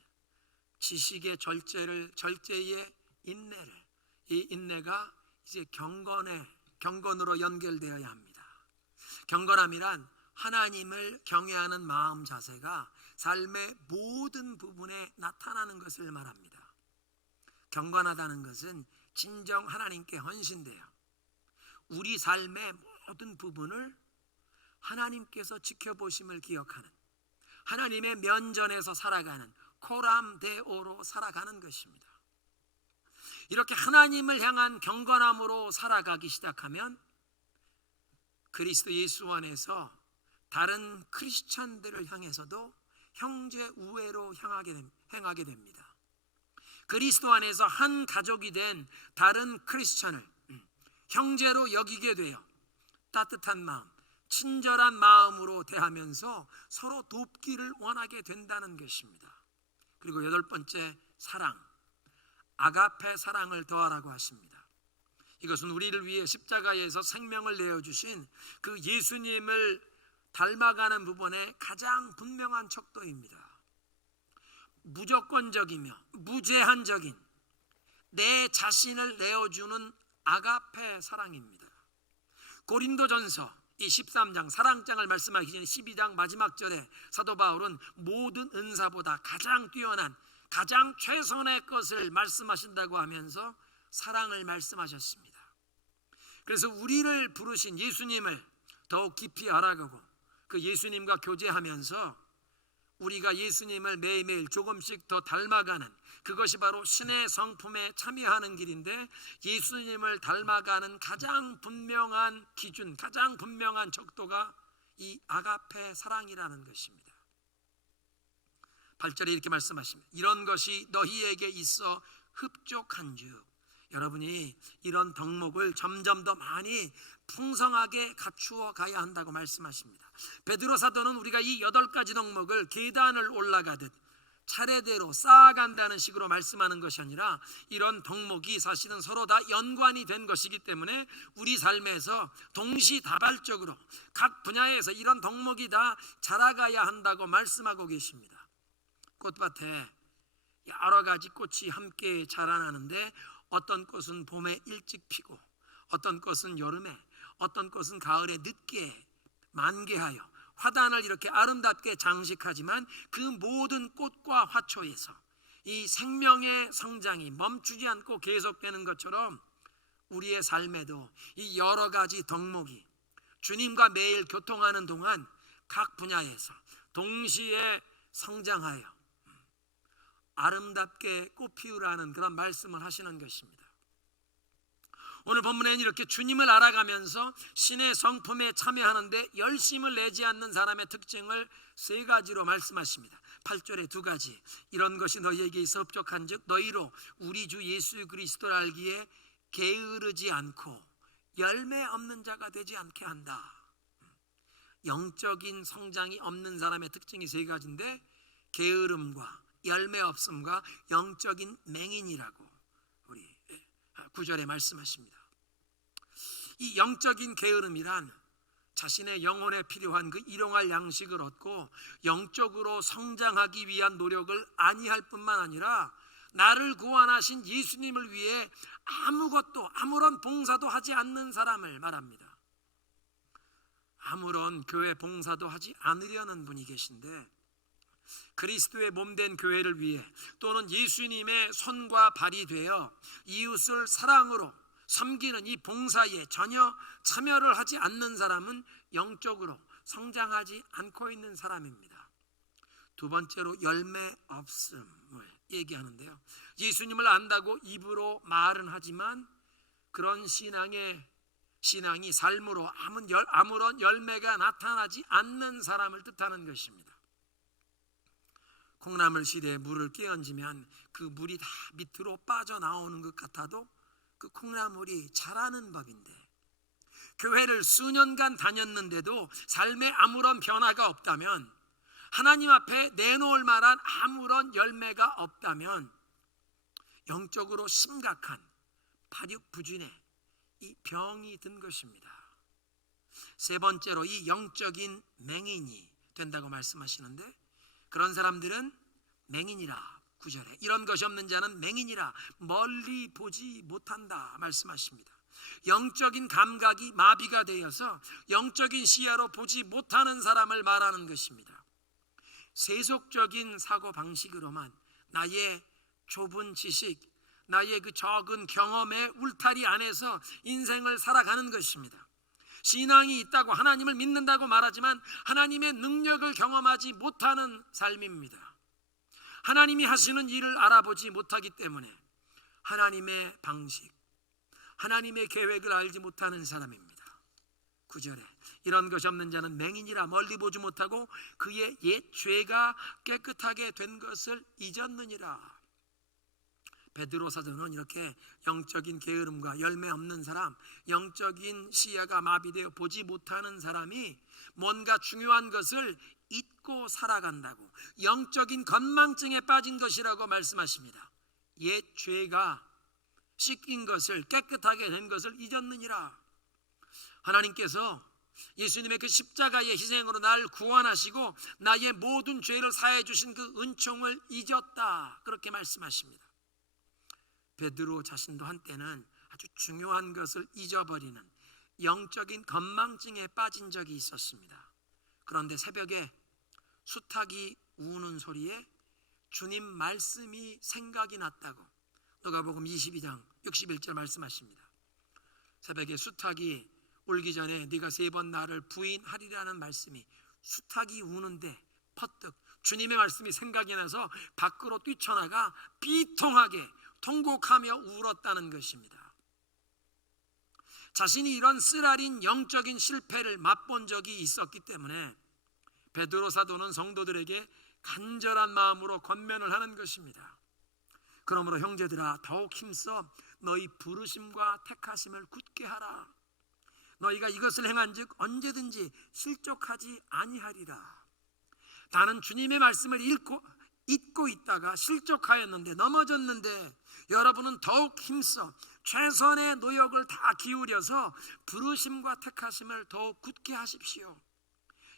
지식의 절제를, 절제의 인내를, 이 인내가 이제 경건으로 연결되어야 합니다. 경건함이란 하나님을 경외하는 마음 자세가 삶의 모든 부분에 나타나는 것을 말합니다. 경건하다는 것은 진정 하나님께 헌신돼요. 우리 삶의 모든 부분을 하나님께서 지켜보심을 기억하는, 하나님의 면전에서 살아가는 코람데오로 살아가는 것입니다. 이렇게 하나님을 향한 경건함으로 살아가기 시작하면 그리스도 예수 안에서 다른 크리스찬들을 향해서도 형제 우애로 행하게 됩니다. 그리스도 안에서 한 가족이 된 다른 크리스찬을 형제로 여기게 되어 따뜻한 마음, 친절한 마음으로 대하면서 서로 돕기를 원하게 된다는 것입니다. 그리고 8번째, 사랑, 아가페 사랑을 더하라고 하십니다. 이것은 우리를 위해 십자가에서 생명을 내어주신 그 예수님을 닮아가는 부분의 가장 분명한 척도입니다. 무조건적이며 무제한적인 내 자신을 내어주는 아가페 사랑입니다. 고린도전서 이 13장 사랑장을 말씀하기 전에 12장 마지막 절에 사도 바울은 모든 은사보다 가장 뛰어난 가장 최선의 것을 말씀하신다고 하면서 사랑을 말씀하셨습니다. 그래서 우리를 부르신 예수님을 더욱 깊이 알아가고 그 예수님과 교제하면서 우리가 예수님을 매일매일 조금씩 더 닮아가는, 그것이 바로 신의 성품에 참여하는 길인데, 예수님을 닮아가는 가장 분명한 기준, 가장 분명한 척도가 이 아가페 사랑이라는 것입니다. 8절에 이렇게 말씀하십니다. 이런 것이 너희에게 있어 흡족한즉, 여러분이 이런 덕목을 점점 더 많이 풍성하게 갖추어 가야 한다고 말씀하십니다. 베드로 사도는 우리가 이 8가지 덕목을 계단을 올라가듯 차례대로 쌓아간다는 식으로 말씀하는 것이 아니라, 이런 덕목이 사실은 서로 다 연관이 된 것이기 때문에 우리 삶에서 동시다발적으로 각 분야에서 이런 덕목이 다 자라가야 한다고 말씀하고 계십니다. 꽃밭에 여러 가지 꽃이 함께 자라나는데 어떤 꽃은 봄에 일찍 피고, 어떤 꽃은 여름에, 어떤 꽃은 가을에 늦게 만개하여 화단을 이렇게 아름답게 장식하지만 그 모든 꽃과 화초에서 이 생명의 성장이 멈추지 않고 계속되는 것처럼 우리의 삶에도 이 여러 가지 덕목이 주님과 매일 교통하는 동안 각 분야에서 동시에 성장하여 아름답게 꽃 피우라는 그런 말씀을 하시는 것입니다. 오늘 본문에는 이렇게 주님을 알아가면서 신의 성품에 참여하는데 열심을 내지 않는 사람의 특징을 세 가지로 말씀하십니다. 8절에 두 가지. 이런 것이 너희에게 있어 흡족한즉 너희로 우리 주 예수 그리스도를 알기에 게으르지 않고 열매 없는 자가 되지 않게 한다. 영적인 성장이 없는 사람의 특징이 세 가지인데 게으름과 열매 없음과 영적인 맹인이라고 우리 9절에 말씀하십니다. 이 영적인 게으름이란 자신의 영혼에 필요한 그 일용할 양식을 얻고 영적으로 성장하기 위한 노력을 아니할 뿐만 아니라 나를 구원하신 예수님을 위해 아무런 봉사도 하지 않는 사람을 말합니다. 아무런 교회 봉사도 하지 않으려는 분이 계신데 그리스도의 몸된 교회를 위해 또는 예수님의 손과 발이 되어 이웃을 사랑으로 섬기는 이 봉사에 전혀 참여를 하지 않는 사람은 영적으로 성장하지 않고 있는 사람입니다. 두 번째로 열매 없음을 얘기하는데요. 예수님을 안다고 입으로 말은 하지만 그런 신앙이 삶으로 아무런 열매가 나타나지 않는 사람을 뜻하는 것입니다. 콩나물 시대에 물을 끼얹으면 그 물이 다 밑으로 빠져나오는 것 같아도 그 콩나물이 자라는 법인데 교회를 수년간 다녔는데도 삶에 아무런 변화가 없다면 하나님 앞에 내놓을 만한 아무런 열매가 없다면 영적으로 심각한 발육부진의 이 병이 든 것입니다. 세 번째로 이 영적인 맹인이 된다고 말씀하시는데 그런 사람들은 맹인이라 9절에 이런 것이 없는 자는 맹인이라 멀리 보지 못한다 말씀하십니다. 영적인 감각이 마비가 되어서 영적인 시야로 보지 못하는 사람을 말하는 것입니다. 세속적인 사고방식으로만 나의 좁은 지식, 나의 그 적은 경험의 울타리 안에서 인생을 살아가는 것입니다. 신앙이 있다고 하나님을 믿는다고 말하지만 하나님의 능력을 경험하지 못하는 삶입니다. 하나님이 하시는 일을 알아보지 못하기 때문에 하나님의 방식, 하나님의 계획을 알지 못하는 사람입니다. 9절에 이런 것이 없는 자는 맹인이라 멀리 보지 못하고 그의 옛 죄가 깨끗하게 된 것을 잊었느니라. 베드로 사도는 이렇게 영적인 게으름과 열매 없는 사람, 영적인 시야가 마비되어 보지 못하는 사람이 뭔가 중요한 것을 잊고 살아간다고 영적인 건망증에 빠진 것이라고 말씀하십니다. 옛 죄가 씻긴 것을 깨끗하게 된 것을 잊었느니라. 하나님께서 예수님의 그 십자가의 희생으로 날 구원하시고 나의 모든 죄를 사해 주신 그 은총을 잊었다 그렇게 말씀하십니다. 베드로 자신도 한때는 아주 중요한 것을 잊어버리는 영적인 건망증에 빠진 적이 있었습니다. 그런데 새벽에 수탉이 우는 소리에 주님 말씀이 생각이 났다고 누가복음 22장 61절 말씀하십니다. 새벽에 수탉이 울기 전에 네가 3번 나를 부인하리라는 말씀이 수탉이 우는데 퍼뜩 주님의 말씀이 생각이 나서 밖으로 뛰쳐나가 비통하게 통곡하며 울었다는 것입니다. 자신이 이런 쓰라린 영적인 실패를 맛본 적이 있었기 때문에 베드로 사도는 성도들에게 간절한 마음으로 권면을 하는 것입니다. 그러므로 형제들아 더욱 힘써 너희 부르심과 택하심을 굳게 하라. 너희가 이것을 행한즉 언제든지 실족하지 아니하리라. 나는 주님의 말씀을 잊고 있다가 실족하였는데 넘어졌는데 여러분은 더욱 힘써 최선의 노력을 다 기울여서 부르심과 택하심을 더욱 굳게 하십시오.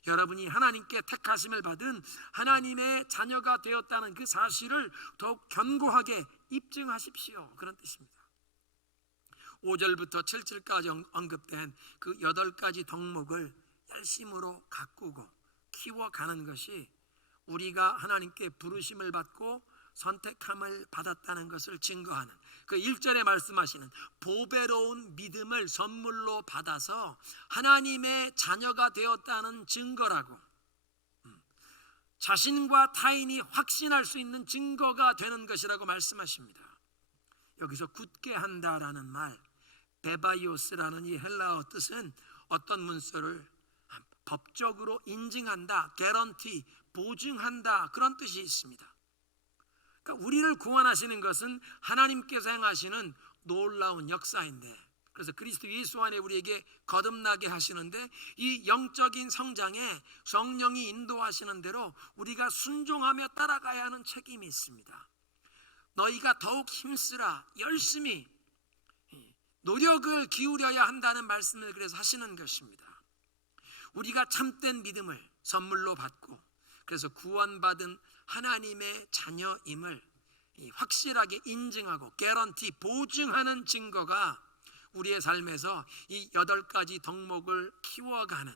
여러분이 하나님께 택하심을 받은 하나님의 자녀가 되었다는 그 사실을 더욱 견고하게 입증하십시오. 그런 뜻입니다. 5절부터 7절까지 언급된 그 8가지 덕목을 열심으로 가꾸고 키워가는 것이 우리가 하나님께 부르심을 받고 선택함을 받았다는 것을 증거하는, 그 1절에 말씀하시는 보배로운 믿음을 선물로 받아서 하나님의 자녀가 되었다는 증거라고, 자신과 타인이 확신할 수 있는 증거가 되는 것이라고 말씀하십니다. 여기서 굳게 한다라는 말, 베바이오스라는 이 헬라어 뜻은 어떤 문서를 법적으로 인증한다, 개런티, 보증한다, 그런 뜻이 있습니다. 그러니까 우리를 구원하시는 것은 하나님께서 행하시는 놀라운 역사인데, 그래서 그리스도 예수 안에 우리에게 거듭나게 하시는데, 이 영적인 성장에 성령이 인도하시는 대로 우리가 순종하며 따라가야 하는 책임이 있습니다. 너희가 더욱 힘쓰라, 열심히 노력을 기울여야 한다는 말씀을 그래서 하시는 것입니다. 우리가 참된 믿음을 선물로 받고, 그래서 구원받은 하나님의 자녀임을 확실하게 인증하고 개런티, 보증하는 증거가 우리의 삶에서 이 8가지 덕목을 키워가는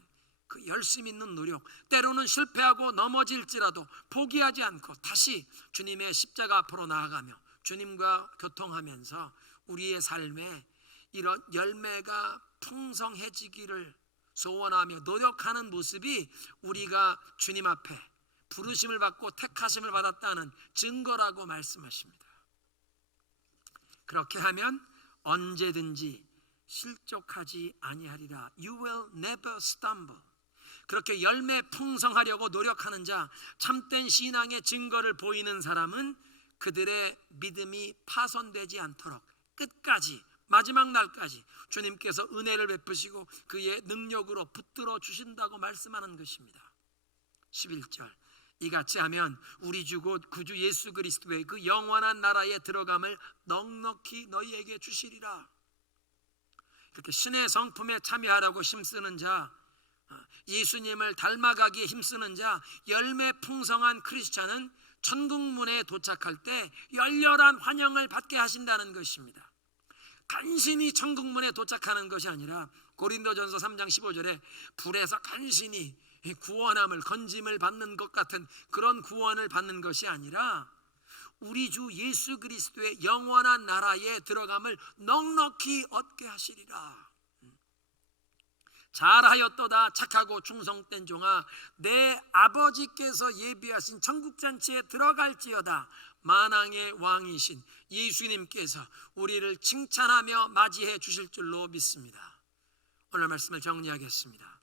그 열심 있는 노력, 때로는 실패하고 넘어질지라도 포기하지 않고 다시 주님의 십자가 앞으로 나아가며 주님과 교통하면서 우리의 삶에 이런 열매가 풍성해지기를 소원하며 노력하는 모습이 우리가 주님 앞에 부르심을 받고 택하심을 받았다는 증거라고 말씀하십니다. 그렇게 하면 언제든지 실족하지 아니하리라. You will never stumble. 그렇게 열매 풍성하려고 노력하는 자, 참된 신앙의 증거를 보이는 사람은 그들의 믿음이 파손되지 않도록 끝까지, 마지막 날까지 주님께서 은혜를 베푸시고 그의 능력으로 붙들어 주신다고 말씀하는 것입니다. 11절, 이같이 하면 우리 주 곧 구주 예수 그리스도의 그 영원한 나라에 들어감을 넉넉히 너희에게 주시리라. 이렇게 신의 성품에 참여하라고 힘쓰는 자, 예수님을 닮아가기에 힘쓰는 자, 열매 풍성한 크리스찬은 천국문에 도착할 때 열렬한 환영을 받게 하신다는 것입니다. 간신히 천국문에 도착하는 것이 아니라 고린도전서 3장 15절에 불에서 간신히 구원함을, 건짐을 받는 것 같은 그런 구원을 받는 것이 아니라 우리 주 예수 그리스도의 영원한 나라에 들어감을 넉넉히 얻게 하시리라. 잘하였도다 착하고 충성된 종아, 내 아버지께서 예비하신 천국잔치에 들어갈지어다. 만왕의 왕이신 예수님께서 우리를 칭찬하며 맞이해 주실 줄로 믿습니다. 오늘 말씀을 정리하겠습니다.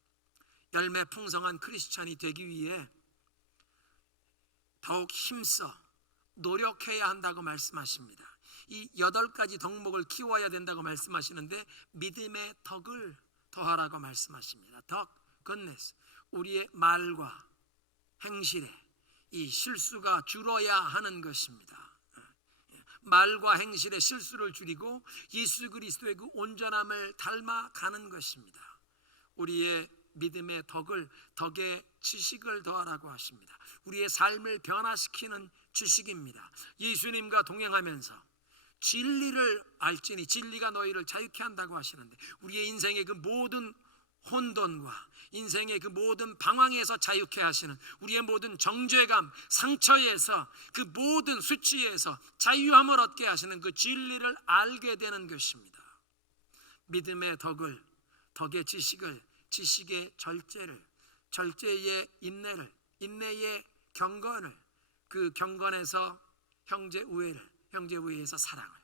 열매 풍성한 크리스찬이 되기 위해 더욱 힘써 노력해야 한다고 말씀하십니다. 이 8가지 덕목을 키워야 된다고 말씀하시는데 믿음의 덕을 더하라고 말씀하십니다. 덕, goodness. 우리의 말과 행실에 이 실수가 줄어야 하는 것입니다. 말과 행실의 실수를 줄이고 예수 그리스도의 그 온전함을 닮아가는 것입니다. 우리의 믿음의 덕을, 덕의 지식을 더하라고 하십니다. 우리의 삶을 변화시키는 지식입니다. 예수님과 동행하면서 진리를 알지니 진리가 너희를 자유케 한다고 하시는데, 우리의 인생의 그 모든 혼돈과 인생의 그 모든 방황에서 자유케 하시는, 우리의 모든 정죄감, 상처에서, 그 모든 수치에서 자유함을 얻게 하시는 그 진리를 알게 되는 것입니다. 믿음의 덕을, 덕의 지식을, 지식의 절제를, 절제의 인내를, 인내의 경건을, 그 경건에서 형제 우애를, 형제 우애에서 사랑을.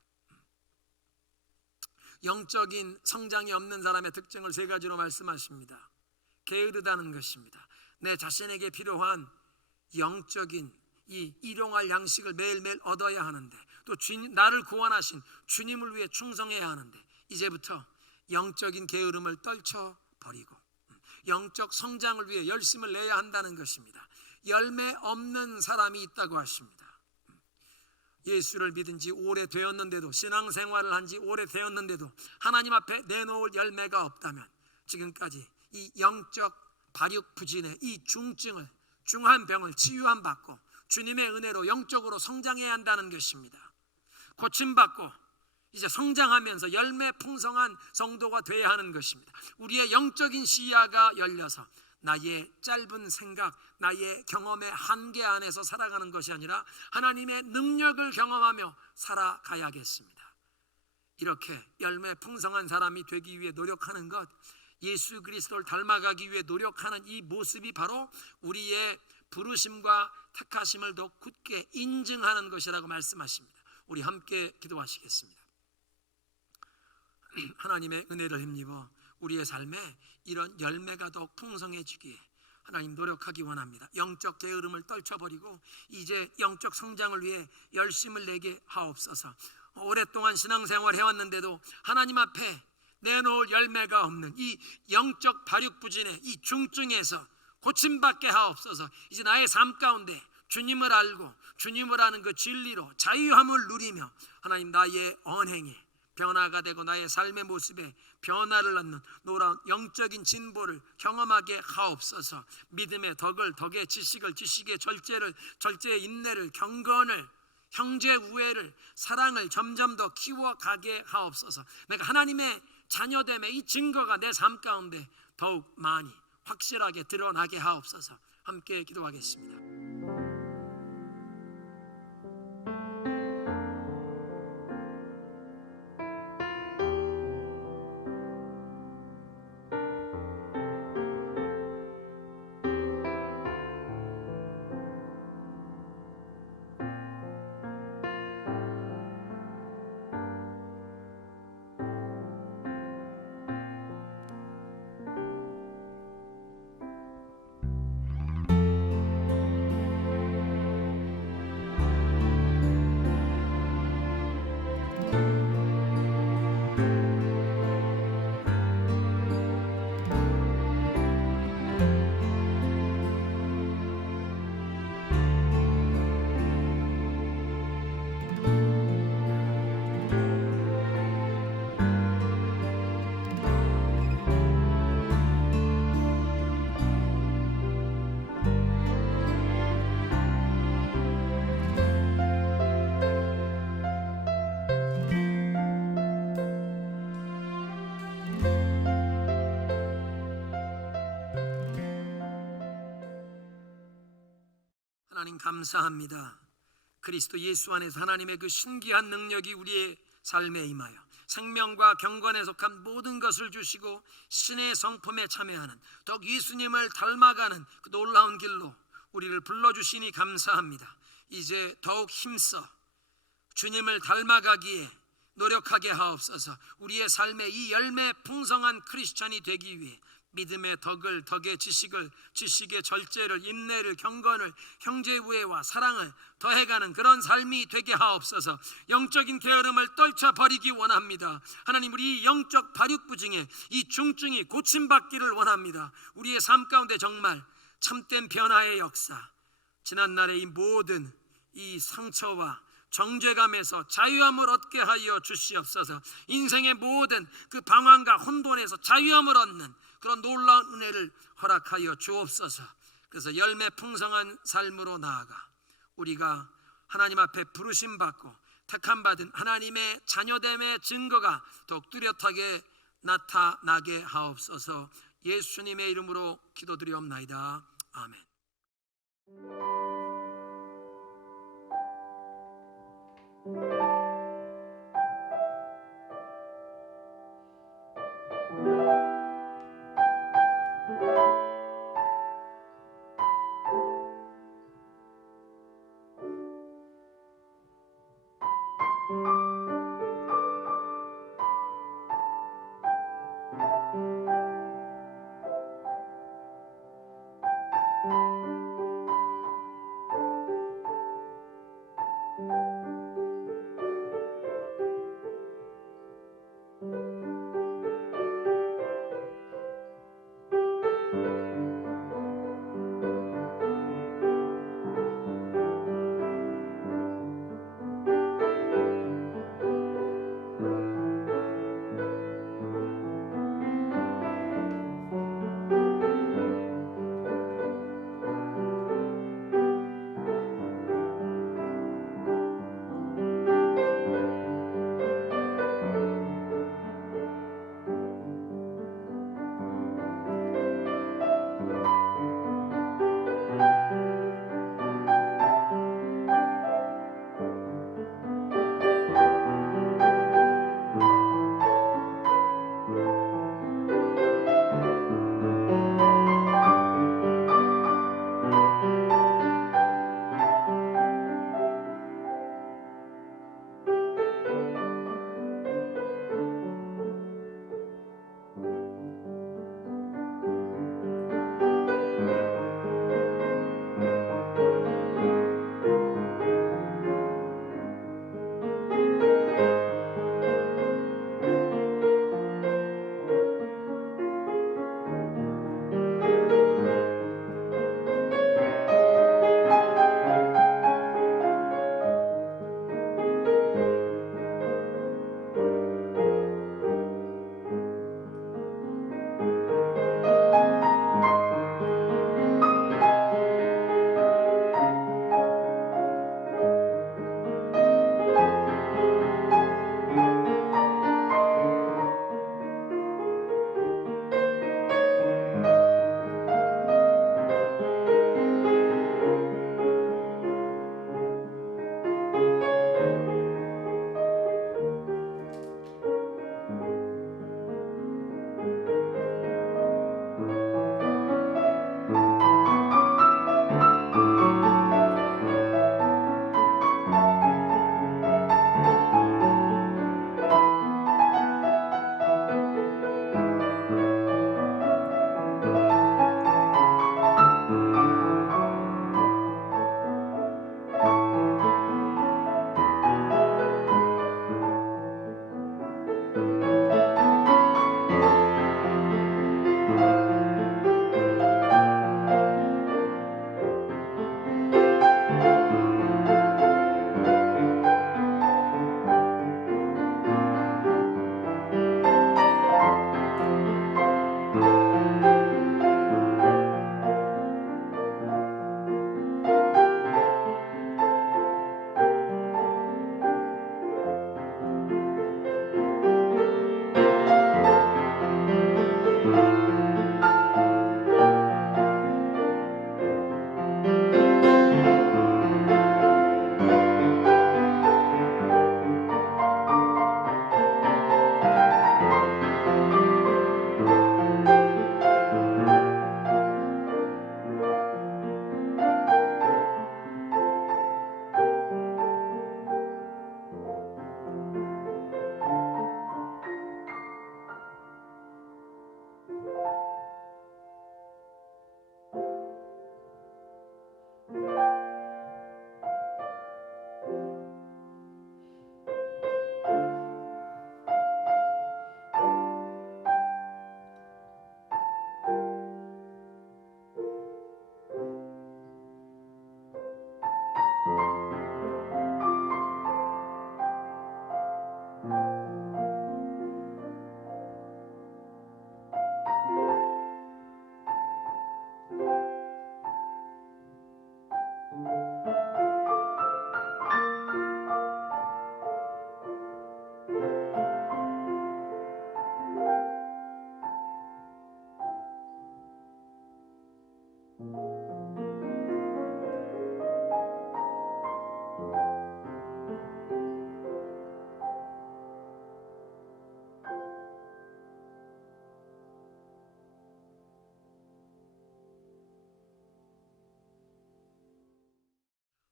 영적인 성장이 없는 사람의 특징을 3가지로 말씀하십니다. 게으르다는 것입니다. 내 자신에게 필요한 영적인 이 일용할 양식을 매일매일 얻어야 하는데, 또 나를 구원하신 주님을 위해 충성해야 하는데, 이제부터 영적인 게으름을 떨쳐버리고 영적 성장을 위해 열심을 내야 한다는 것입니다. 열매 없는 사람이 있다고 하십니다. 예수를 믿은 지 오래되었는데도, 신앙생활을 한 지 오래되었는데도 하나님 앞에 내놓을 열매가 없다면 지금까지 이 영적 발육부진의 이 중증을, 중한 병을 치유함 받고 주님의 은혜로 영적으로 성장해야 한다는 것입니다. 고침받고 이제 성장하면서 열매 풍성한 성도가 되어야 하는 것입니다. 우리의 영적인 시야가 열려서 나의 짧은 생각, 나의 경험의 한계 안에서 살아가는 것이 아니라 하나님의 능력을 경험하며 살아가야겠습니다. 이렇게 열매 풍성한 사람이 되기 위해 노력하는 것, 예수 그리스도를 닮아가기 위해 노력하는 이 모습이 바로 우리의 부르심과 택하심을 더 굳게 인증하는 것이라고 말씀하십니다. 우리 함께 기도하시겠습니다. 하나님의 은혜를 힘입어 우리의 삶에 이런 열매가 더 풍성해지기에 하나님 노력하기 원합니다. 영적 게으름을 떨쳐버리고 이제 영적 성장을 위해 열심을 내게 하옵소서. 오랫동안 신앙생활 해왔는데도 하나님 앞에 내놓을 열매가 없는 이 영적 발육부진의 이 중증에서 고침받게 하옵소서. 이제 나의 삶 가운데 주님을 알고 주님을 아는 그 진리로 자유함을 누리며 하나님 나의 언행에 변화가 되고 나의 삶의 모습에 변화를 얻는 놀라운 영적인 진보를 경험하게 하옵소서. 믿음의 덕을, 덕의 지식을, 지식의 절제를, 절제의 인내를, 경건을, 형제 우애를, 사랑을 점점 더 키워가게 하옵소서. 내가 하나님의 자녀됨의 이 증거가 내 삶 가운데 더욱 많이 확실하게 드러나게 하옵소서. 함께 기도하겠습니다. 하나님 감사합니다. 그리스도 예수 안에서 하나님의 그 신기한 능력이 우리의 삶에 임하여 생명과 경건에 속한 모든 것을 주시고 신의 성품에 참여하는 더욱 예수님을 닮아가는 그 놀라운 길로 우리를 불러주시니 감사합니다. 이제 더욱 힘써 주님을 닮아가기에 노력하게 하옵소서. 우리의 삶에 이 열매 풍성한 크리스찬이 되기 위해 믿음의 덕을, 덕의 지식을, 지식의 절제를, 인내를, 경건을, 형제 우애와 사랑을 더해가는 그런 삶이 되게 하옵소서. 영적인 게으름을 떨쳐버리기 원합니다. 하나님, 우리 영적 발육부증에 이 중증이 고침받기를 원합니다. 우리의 삶 가운데 정말 참된 변화의 역사, 지난날의 이 모든 이 상처와 정죄감에서 자유함을 얻게 하여 주시옵소서. 인생의 모든 그 방황과 혼돈에서 자유함을 얻는 그런 놀라운 은혜를 허락하여 주옵소서. 그래서 열매 풍성한 삶으로 나아가 우리가 하나님 앞에 부르심 받고 택함 받은 하나님의 자녀됨의 증거가 더욱 뚜렷하게 나타나게 하옵소서. 예수님의 이름으로 기도드리옵나이다. 아멘.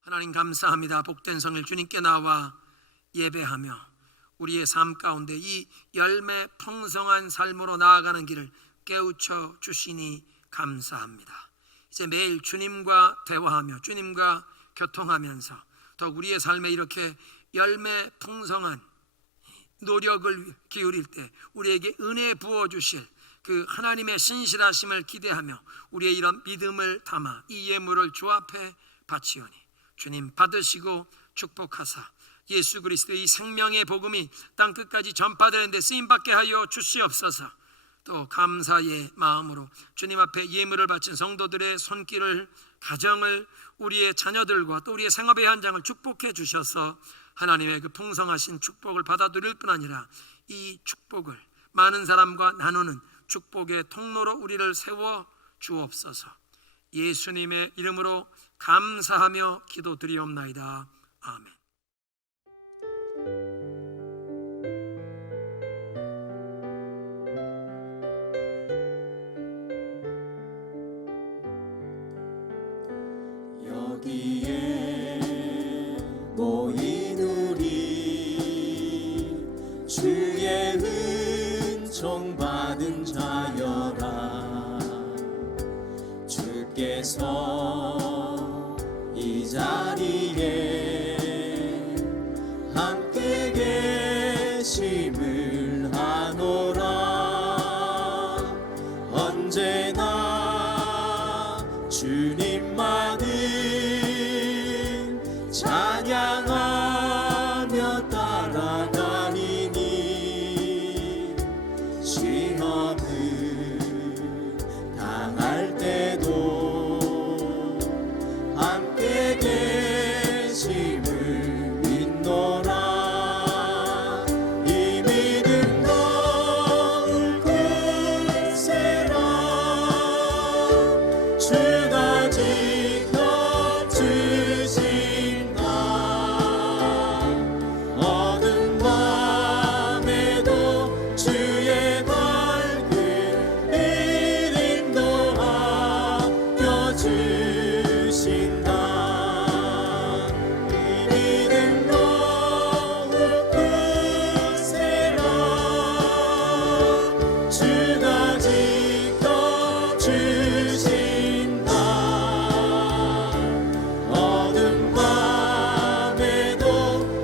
하나님 감사합니다. 복된 성을 주님께 나와 예배하며 우리의 삶 가운데 이 열매 풍성한 삶으로 나아가는 길을 깨우쳐 주시니 감사합니다. 이제 매일 주님과 대화하며 주님과 교통하면서 더욱 우리의 삶에 이렇게 열매 풍성한 노력을 기울일 때 우리에게 은혜 부어주실 그 하나님의 신실하심을 기대하며 우리의 이런 믿음을 담아 이 예물을 주 앞에 바치오니 주님 받으시고 축복하사 예수 그리스도의 이 생명의 복음이 땅끝까지 전파되는 데 쓰임받게 하여 주시옵소서. 또 감사의 마음으로 주님 앞에 예물을 바친 성도들의 손길을, 가정을, 우리의 자녀들과 또 우리의 생업의 현장을 축복해 주셔서 하나님의 그 풍성하신 축복을 받아 누릴 뿐 아니라 이 축복을 많은 사람과 나누는 축복의 통로로 우리를 세워 주옵소서. 예수님의 이름으로 감사하며 기도드리옵나이다. 아멘. 여기에 모인 우리 주의 은총 받은 자여라. 주께서 이 자리에 함께 계심을 아노라. 언제나 주님만은 찬양하며 따라가리니 시험을 당할 때도 함께 계심을 믿노라. 이 믿음 너울 굳세라. 주가 지켜주신다. 어두운 밤에도 주의 밝은 이름도 아껴주신다. 이 믿음 너울 굳세라. 주가 지켜주신다. 어두운 밤에도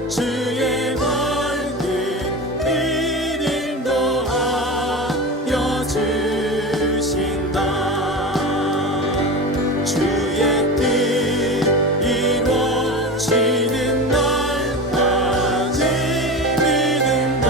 주의 밝은 이름도 아껴주신다. 주의 뜻 이루어지는 날까지 믿음도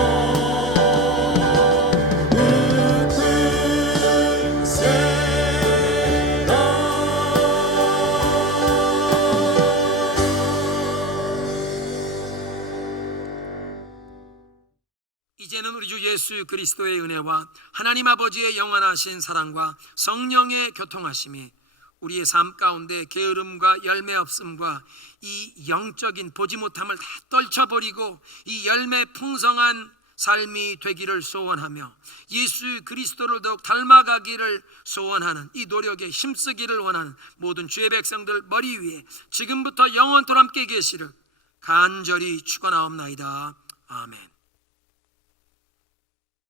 이제는 우리 주 예수 그리스도의 은혜와 하나님 아버지의 영원하신 사랑과 성령의 교통하심이 우리의 삶 가운데 게으름과 열매 없음과 이 영적인 보지 못함을 다 떨쳐버리고 이 열매 풍성한 삶이 되기를 소원하며 예수 그리스도를 더욱 닮아가기를 소원하는 이 노력에 힘쓰기를 원하는 모든 주의 백성들 머리 위에 지금부터 영원토록 함께 계시를 간절히 축원하옵나이다. 아멘.